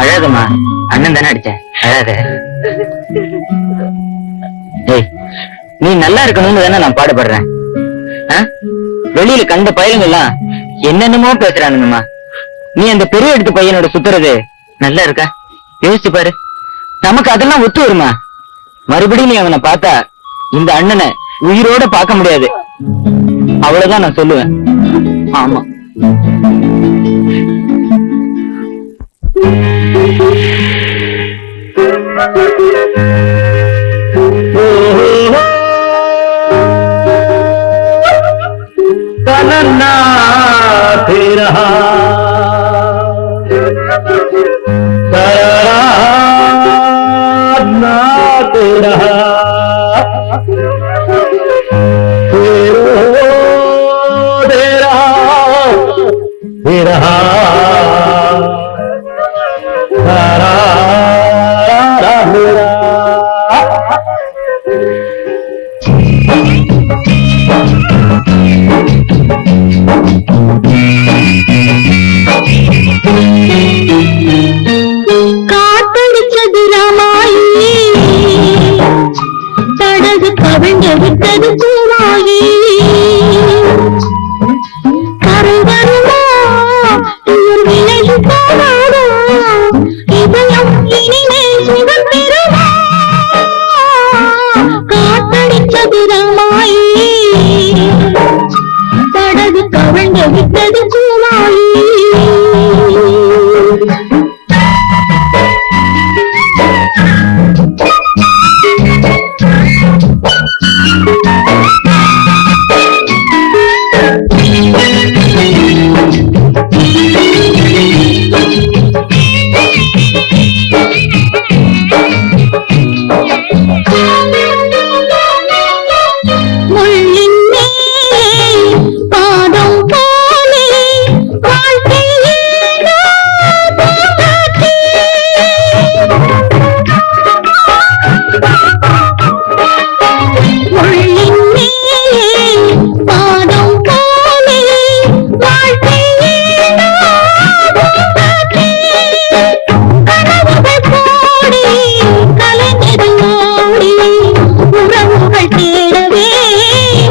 அழாதம்மா, அண்ணன் தானே அடிச்ச, அழாத. நீ நல்லா இருக்கணும்னு தானே நான் பாடுபடுறேன். வெளியில கண்ட பையனுங்க எல்லாம் என்னென்னமோ பேசுறானுங்கம்மா. நீ அந்த பெரிய எடுத்து பையனோட சுத்துறது நல்லா இருக்கா? யோசிச்சு பாரு, நமக்கு அதெல்லாம் ஒத்து வருமா? மறுபடியும் நீ அவனை பார்த்தா இந்த அண்ணனை உயிரோட பார்க்க முடியாது. அவ்வளவுதான் நான் சொல்லுவேன். ஆமா, तनन्ना तेरा तराना तेरा तेरा तेरा तारा मेरा காத்தடிச்சது ராமாயி, தடகு கவிழ்ந்து விட்டது பூமாயி. கரை வருமா துயர் விலகி போனாரோ, இதயம் இனிமேல் சுகம் பெறுமா. காத்தடிச்சது ராமாயி, தடகு கவிழ்ந்து விட்டது பூமாயி. முள்ளின் மேலே பாதம் போலே வாழ்க்கை ஏனோ பூங்காற்றே. முள்ளின் மேலே பாதம் போலே வாழ்க்கை ஏனோ பூங்காற்றே. கனவுகள் கோடி கலைஞது ஓடி உறவுகள் தேடவே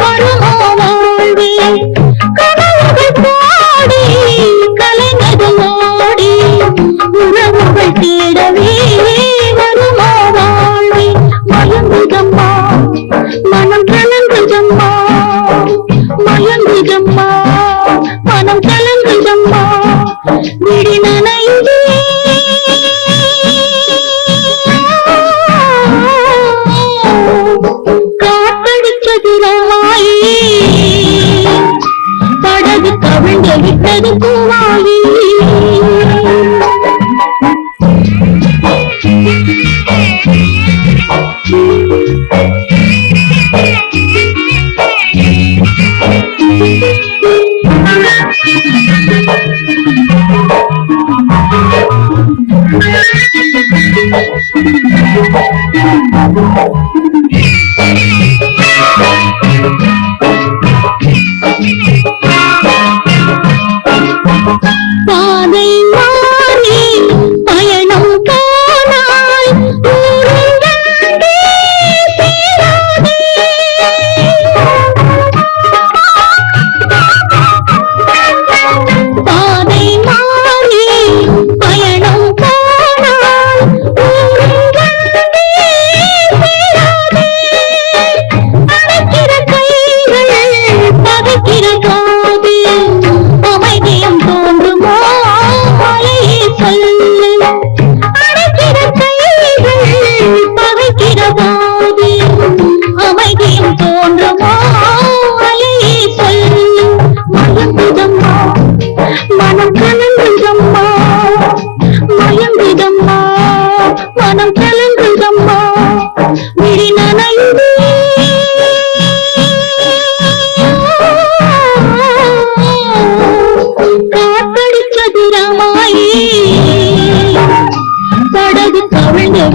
வருமோ வாழ்வே. கனவுகள் கோடி கலைஞது ஓடி உறவுகள் தேடவே வருமோ வாழ்வே. மயங்குதம்மா மனம் கலங்குதம்மா, மயங்குதம்மா மனம் கலங்குதம்மா. விழி நனைந்தே காத்தடிச்சது ராமாயி, படகு கவிழ்ந்து விட்டது பூமாயி.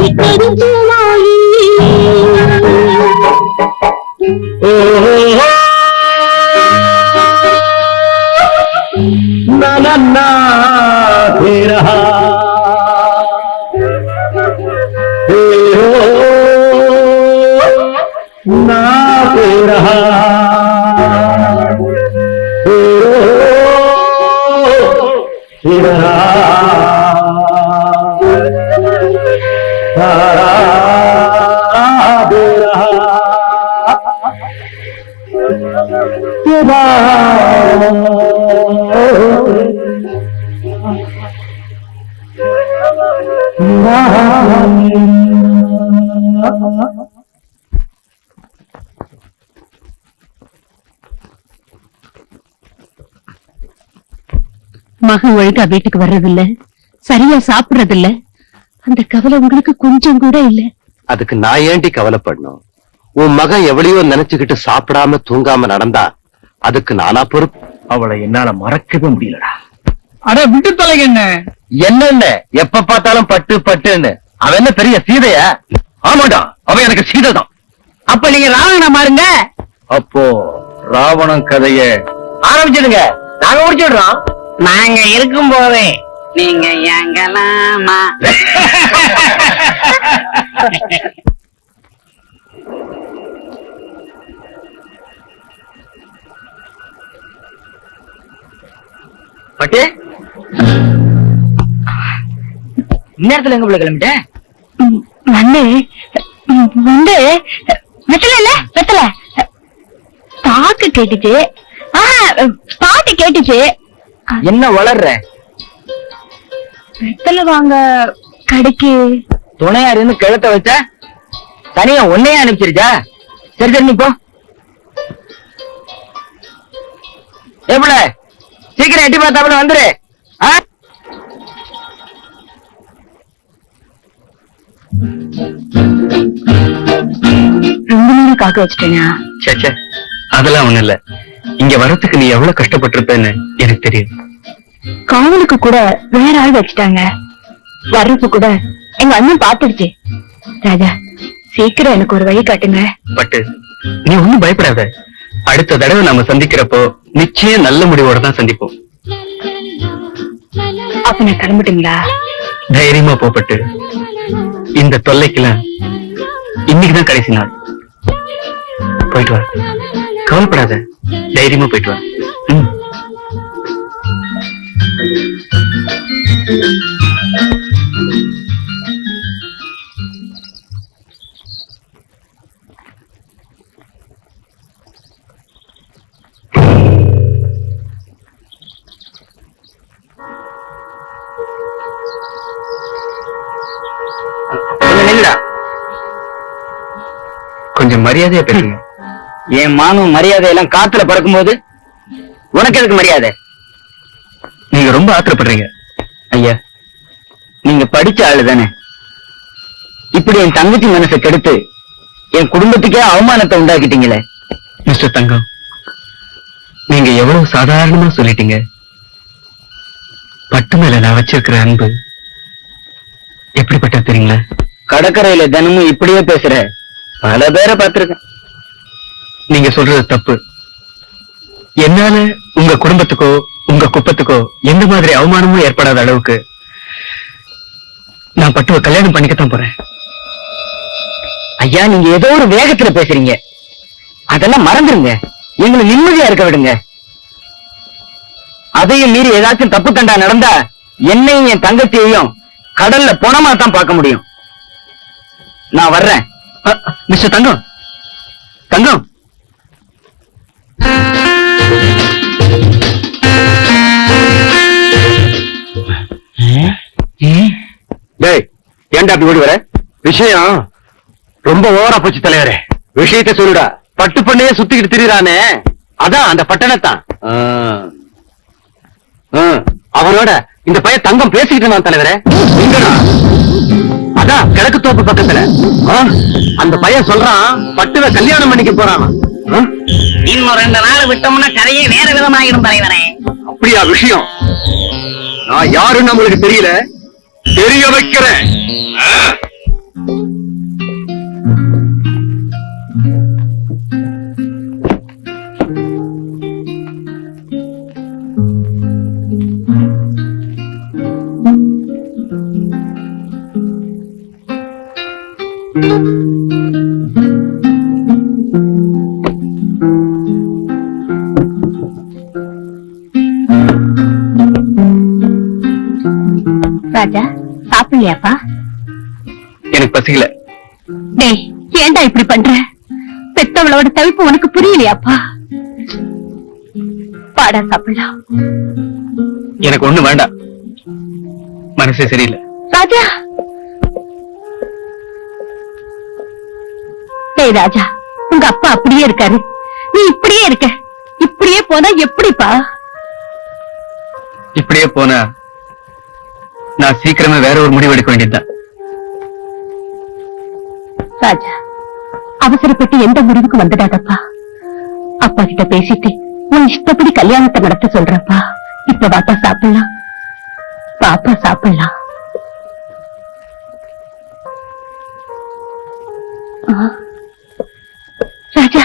விட்டது பூவாயி நலன்னா தேரா ना तेरा तेरा सारा दे रहा तेरा மகன் ஒழுங்கா வீட்டுக்கு வர்றதில்ல, சரியா சாப்பிடுறதில்ல. அந்த கவலை உங்களுக்கு கொஞ்சம் கூட இல்ல. அதுக்கு நான் ஏண்டி கவலைப்படணும்? உன் மகன் எவ்வளையோ நினைச்சுக்கிட்டு சாப்பிடாம தூங்காம நடந்தா அதுக்கு நானா பொறுப்பு? அவளை என்னால மறக்கவே முடியலடா. அட விட்டு தொலைங்க என்ன. என்னென்ன எப்ப பார்த்தாலும் பட்டு பட்டுன்னு அவன் என்ன பெரிய சீதையா? ஆமாடா, அவன் எனக்கு சீதை தான். அப்ப நீங்க ராவணனா மாறுங்க. அப்போ ராவணன் கதைய ஆரம்பிச்சிடுங்க, நாங்க முடிச்சிடுறோம். நாங்க இருக்கும் போதே நீங்க எங்கலாமா? பட்டு இந்நேரத்துல எங்க பிள்ளை கிளம்பிட்ட? வந்து வெத்தல வெத்தல பாக்கு கேட்டுச்சு. பாட்டு கேட்டுச்சு. என்ன வளர்ற? வெத்தல வாங்க கடைக்கு துணையா இருந்து கிழத்த வச்ச தனியா உன்னையே அனுப்பிச்சிருச்சா? சரி சரி, நீ போ. எப்படி சீக்கிரம் எட்டி பார்த்தாப்புல வந்துரு. ரொம்ப நேரம் காக்க வச்சுட்டேனா? சேச்சே, அதெல்லாம் ஒண்ணு இல்ல. இங்க வரத்துக்கு நீ எவ்வளவு கஷ்டப்பட்டிருப்பேன்னு எனக்கு தெரியும். காவலுக்கு கூட வேற ஆள் வச்சுட்டாங்க. வர்றப்ப கூட எங்க அண்ணன் பாத்துடுச்சு. ராஜா, சீக்கிரம் எனக்கு ஒரு வழி காட்டுங்க. பட்டு நீ ஒண்ணும் பயப்படாத. அடுத்த தடவை நாம சந்திக்கிறப்போ நிச்சயம் நல்ல முடிவோட தான் சந்திப்போம். அப்ப நான் கிளம்பட்டுங்களா? தைரியமா போப்பட்டு. இந்த தொல்லைக்கெல்லாம் இன்னைக்குதான் கடைசி நாள். போயிட்டு வா, கவலைப்படாத, தைரியமா போயிட்டு வா. கொஞ்சம் மரியாதையா பேசுங்க. என் மானும் மரியாதை எல்லாம் காத்துல பறக்கும் போது உனக்கு எதுக்கு மரியாதை? நீங்க ரொம்ப ஆத்திரப்படுறீங்க. ஐயா, நீங்க படிச்ச ஆளு தானே. இப்படி என் தங்கச்சி மனசை கெடுத்து என் குடும்பத்துக்கே அவமானத்தை உண்டாக்கிட்டீங்களே. மிஸ்டர் தங்கம், நீங்க எவ்வளவு சாதாரணமா சொல்லிட்டீங்க. பட்டு மேல நான் வச்சிருக்கிற அன்பு எப்படிப்பட்ட தெரியுங்களா? கடற்கரையில தினமும் இப்படியே பேசுற பல பேரை பார்த்திருக்கேன். நீங்க சொல்றது தப்பு. என்னால உங்க குடும்பத்துக்கோ உங்க குப்பத்துக்கோ எந்த மாதிரி அவமானமும் ஏற்படாத அளவுக்கு நான் பட்டுவ கல்யாணம் பண்ணிக்கத்தான் போறேன். ஐயா, நீங்க ஏதோ ஒரு வேகத்துல பேசுறீங்க. அதெல்லாம் மறந்துருங்க. எங்களை நிம்மதியா இருக்க விடுங்க. அதையும் மீறி ஏதாச்சும் தப்பு தண்டா நடந்தா என்னையும் என் தங்கச்சியையும் கடல்ல பொணமா தான் பார்க்க முடியும். நான் வர்றேன். மிஸ்டர் தங்கம், தங்கம், டேய், ஏன்டா அப்படி ஓடி வர? விஷயம் ரொம்ப ஓவரா போச்சு தலைவரே. விஷயத்தை சொல்லுடா. பட்டு பண்ணையே சுத்திக்கிட்டு திரிறானே, அதான் அந்த பட்டணத்தான். அவனோட இந்த பையன் தங்கம் பேசிக்கிட்டு இருந்தான் தலைவரே. எங்கடா? அதான் கிழக்கு தோப்பு பக்கத்துல. அந்த பையன் சொல்றான் பட்டுவை கல்யாணம் பண்ணிக்க போறான். இன்னும் 2 நாள் விட்டோம்னா கதையே வேற விதமாயிடும் தலைவரே. அப்படியா விஷயம்? நான் யாருன்னு உங்களுக்கு தெரியல, தெரிய வைக்கிறேன். ராஜா சாப்பிடலையாப்பா? எனக்கு பசிக்கல. டேய், ஏன்டா இப்படி பண்ற? பெத்தவளோட தவிப்பு உனக்கு புரியலையாப்பா? பாடா சாப்பிடலாம். எனக்கு ஒண்ணு வேண்டாம், மனசே சரியில்லை. ராஜா, டேய் ராஜா, உங்க அப்பா அப்படியே இருக்காரு, நீ இப்படியே இருக்க. இப்படியே போனா எப்படிப்பா? இப்படியே போனா நான் சீக்கிரமே வேற ஒரு முடிவு எடுக்க வேண்டியதுதான். ராஜா, அவசரப்பட்டு எந்த முடிவுக்கு வந்துடாதப்பா. அப்பா கிட்ட பேசிட்டு உன் இஷ்டப்படி கல்யாணத்தை நடத்த சொல்றப்பா. இப்ப பாப்பா சாப்பிடலாம், பாப்பா சாப்பிடலாம். ராஜா,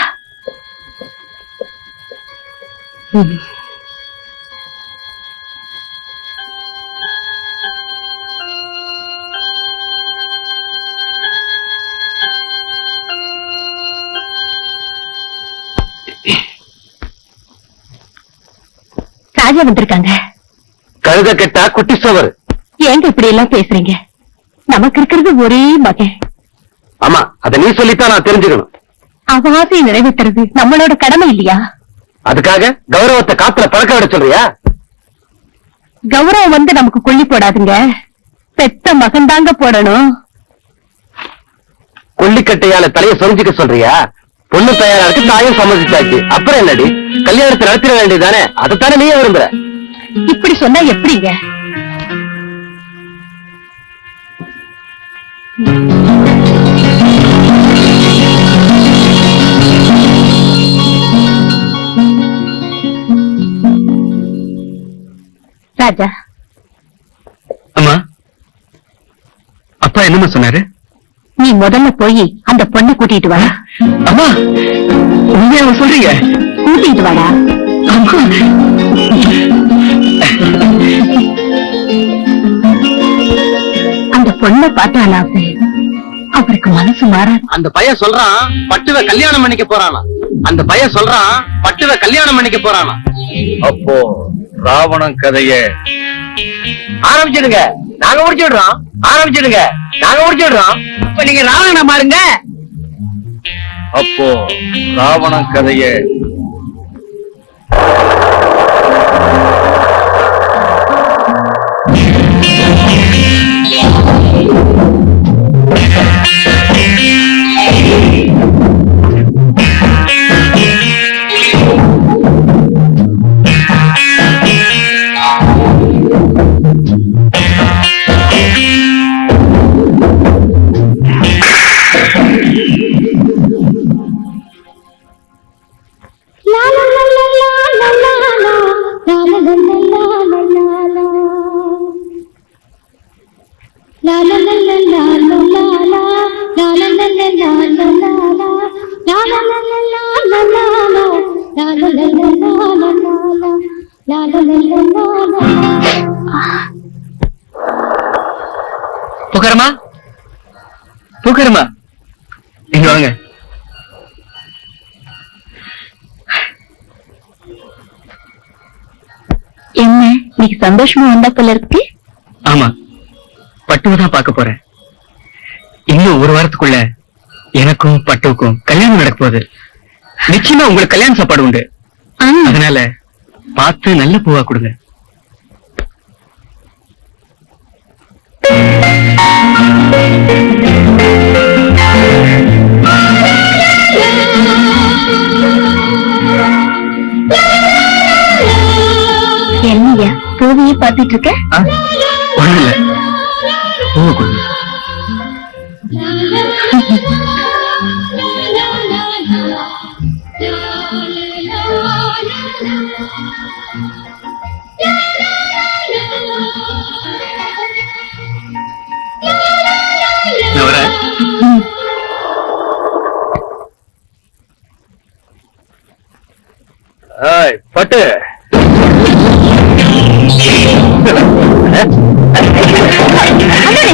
ராஜா வந்திருக்காங்க. கழுத கெட்டா குட்டி சோவர். ஏங்க இப்படி எல்லாம் பேசுறீங்க? நமக்கு இருக்கிறது ஒரே மகன். ஆமா, அத நீ சொல்லித்தான் நான் தெரிஞ்சுக்கணும். அவ ஆசையை நிறைவேற்றுறது நம்மளோட கடமை இல்லையா? அதுக்காக கௌரவத்தை காத்துல பழக்க விட சொல்றியா? கௌரவம் வந்து நமக்கு கொள்ளி போடாதுங்க, பெத்த மகன் தாங்க போடணும். கொல்லிக்கட்டையால தலையை சொரிஞ்சுக்க சொல்றியா? பொண்ணு தயாரா இருக்கு, தாயும் சம்மதிச்சாச்சு. அப்புறம் என்னடி, கல்யாணத்தை நடத்திட வேண்டியதானே? அதைத்தானே நீயே விரும்புற. இப்படி சொன்னா எப்படிங்க? ராஜா, அம்மா, அப்பா என்னம்மா சொன்னாரு? நீ முதல்ல போய் அந்த பொண்ணை கூட்டிட்டு வா. அம்மா, உண்மையா சொல்றீங்க? கூட்டிட்டு வாடா. அம்மா, அந்த பொண்ணை பார்த்தாலாவது அவருக்கு மனசு மாறாது. அந்த பையன் சொல்றான் பட்டுவ கல்யாணம் பண்ணிக்க போறானா. அந்த பையன் சொல்றான் பட்டுவ கல்யாணம் பண்ணிக்க போறானா. அப்போ ராவணன் கதைய ஆரம்பிச்சிடுங்க, நாங்க முடிச்சிடுறோம். ஆரம்பிச்சிடுங்க, நாங்க முடிச்சிடுறோம். இப்ப நீங்க ராவணனை பாருங்க. அப்போ ராவணன் கதைய பூக்கரமா, பூக்கரமா, இங்க வாங்க. என்ன நீக்கு சந்தோஷமா வந்தா போல இருக்கு? ஆமா, பட்டுவதான் பார்க்க போறேன். இன்னும் ஒரு வாரத்துக்குள்ள எனக்கும் பட்டுவுக்கும் கல்யாணம் நடக்க போகுது. நிச்சயமா உங்களுக்கு கல்யாண சாப்பாடு உண்டு. அதனால பார்த்து நல்ல பூவா கொடுங்க. என்னையா பூவையே பார்த்துட்டு இருக்க? ஒண்ணும் இல்ல, பூவை கொடுங்க. நான் வரேன். பட்டு அண்ணே,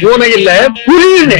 பூனை இல்ல புலின்னு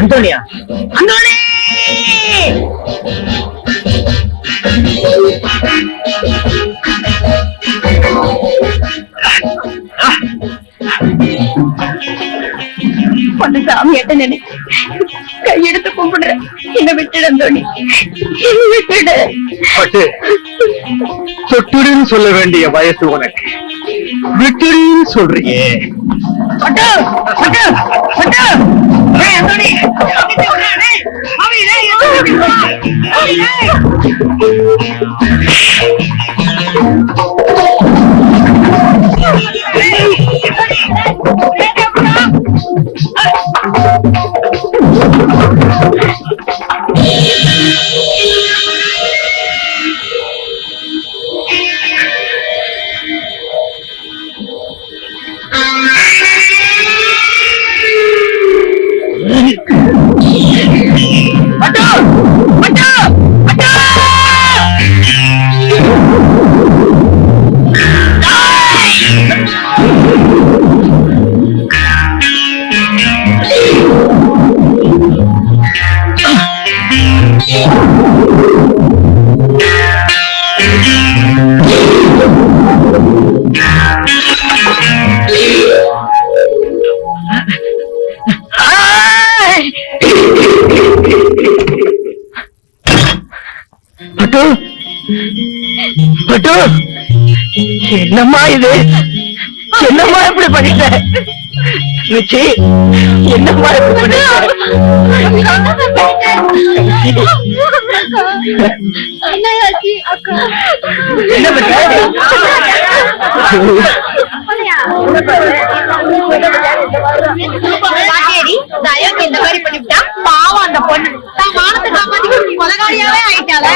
அந்தோனியா அந்தோனி சாமியாட்ட நினைச்சு கையெடுத்து கும்பிடுறேன். என்ன விட்டுடு அந்தோனி, விட்டுடு. பட்டு தொட்டுடுன்னு சொல்ல வேண்டிய வயசு உனக்கு, விட்டுடுன்னு சொல்றியே. பட்டு பட்டு பட்டு ஏய் அந்தோனி அவன் பட்டு பட்டு என்னம்மா இது? என்னம்மா இப்படி பண்ணிட்ட? நிச்சி என்னம்மா இப்படி பண்ணிட்ட? என்ன பண்ண? இந்த மாதிரி பண்ணிவிட்டா பாவம் அந்த பொண்ணு தான் மானத்தை காப்பாத்தி கொலகாரியாவே ஆயிட்டால.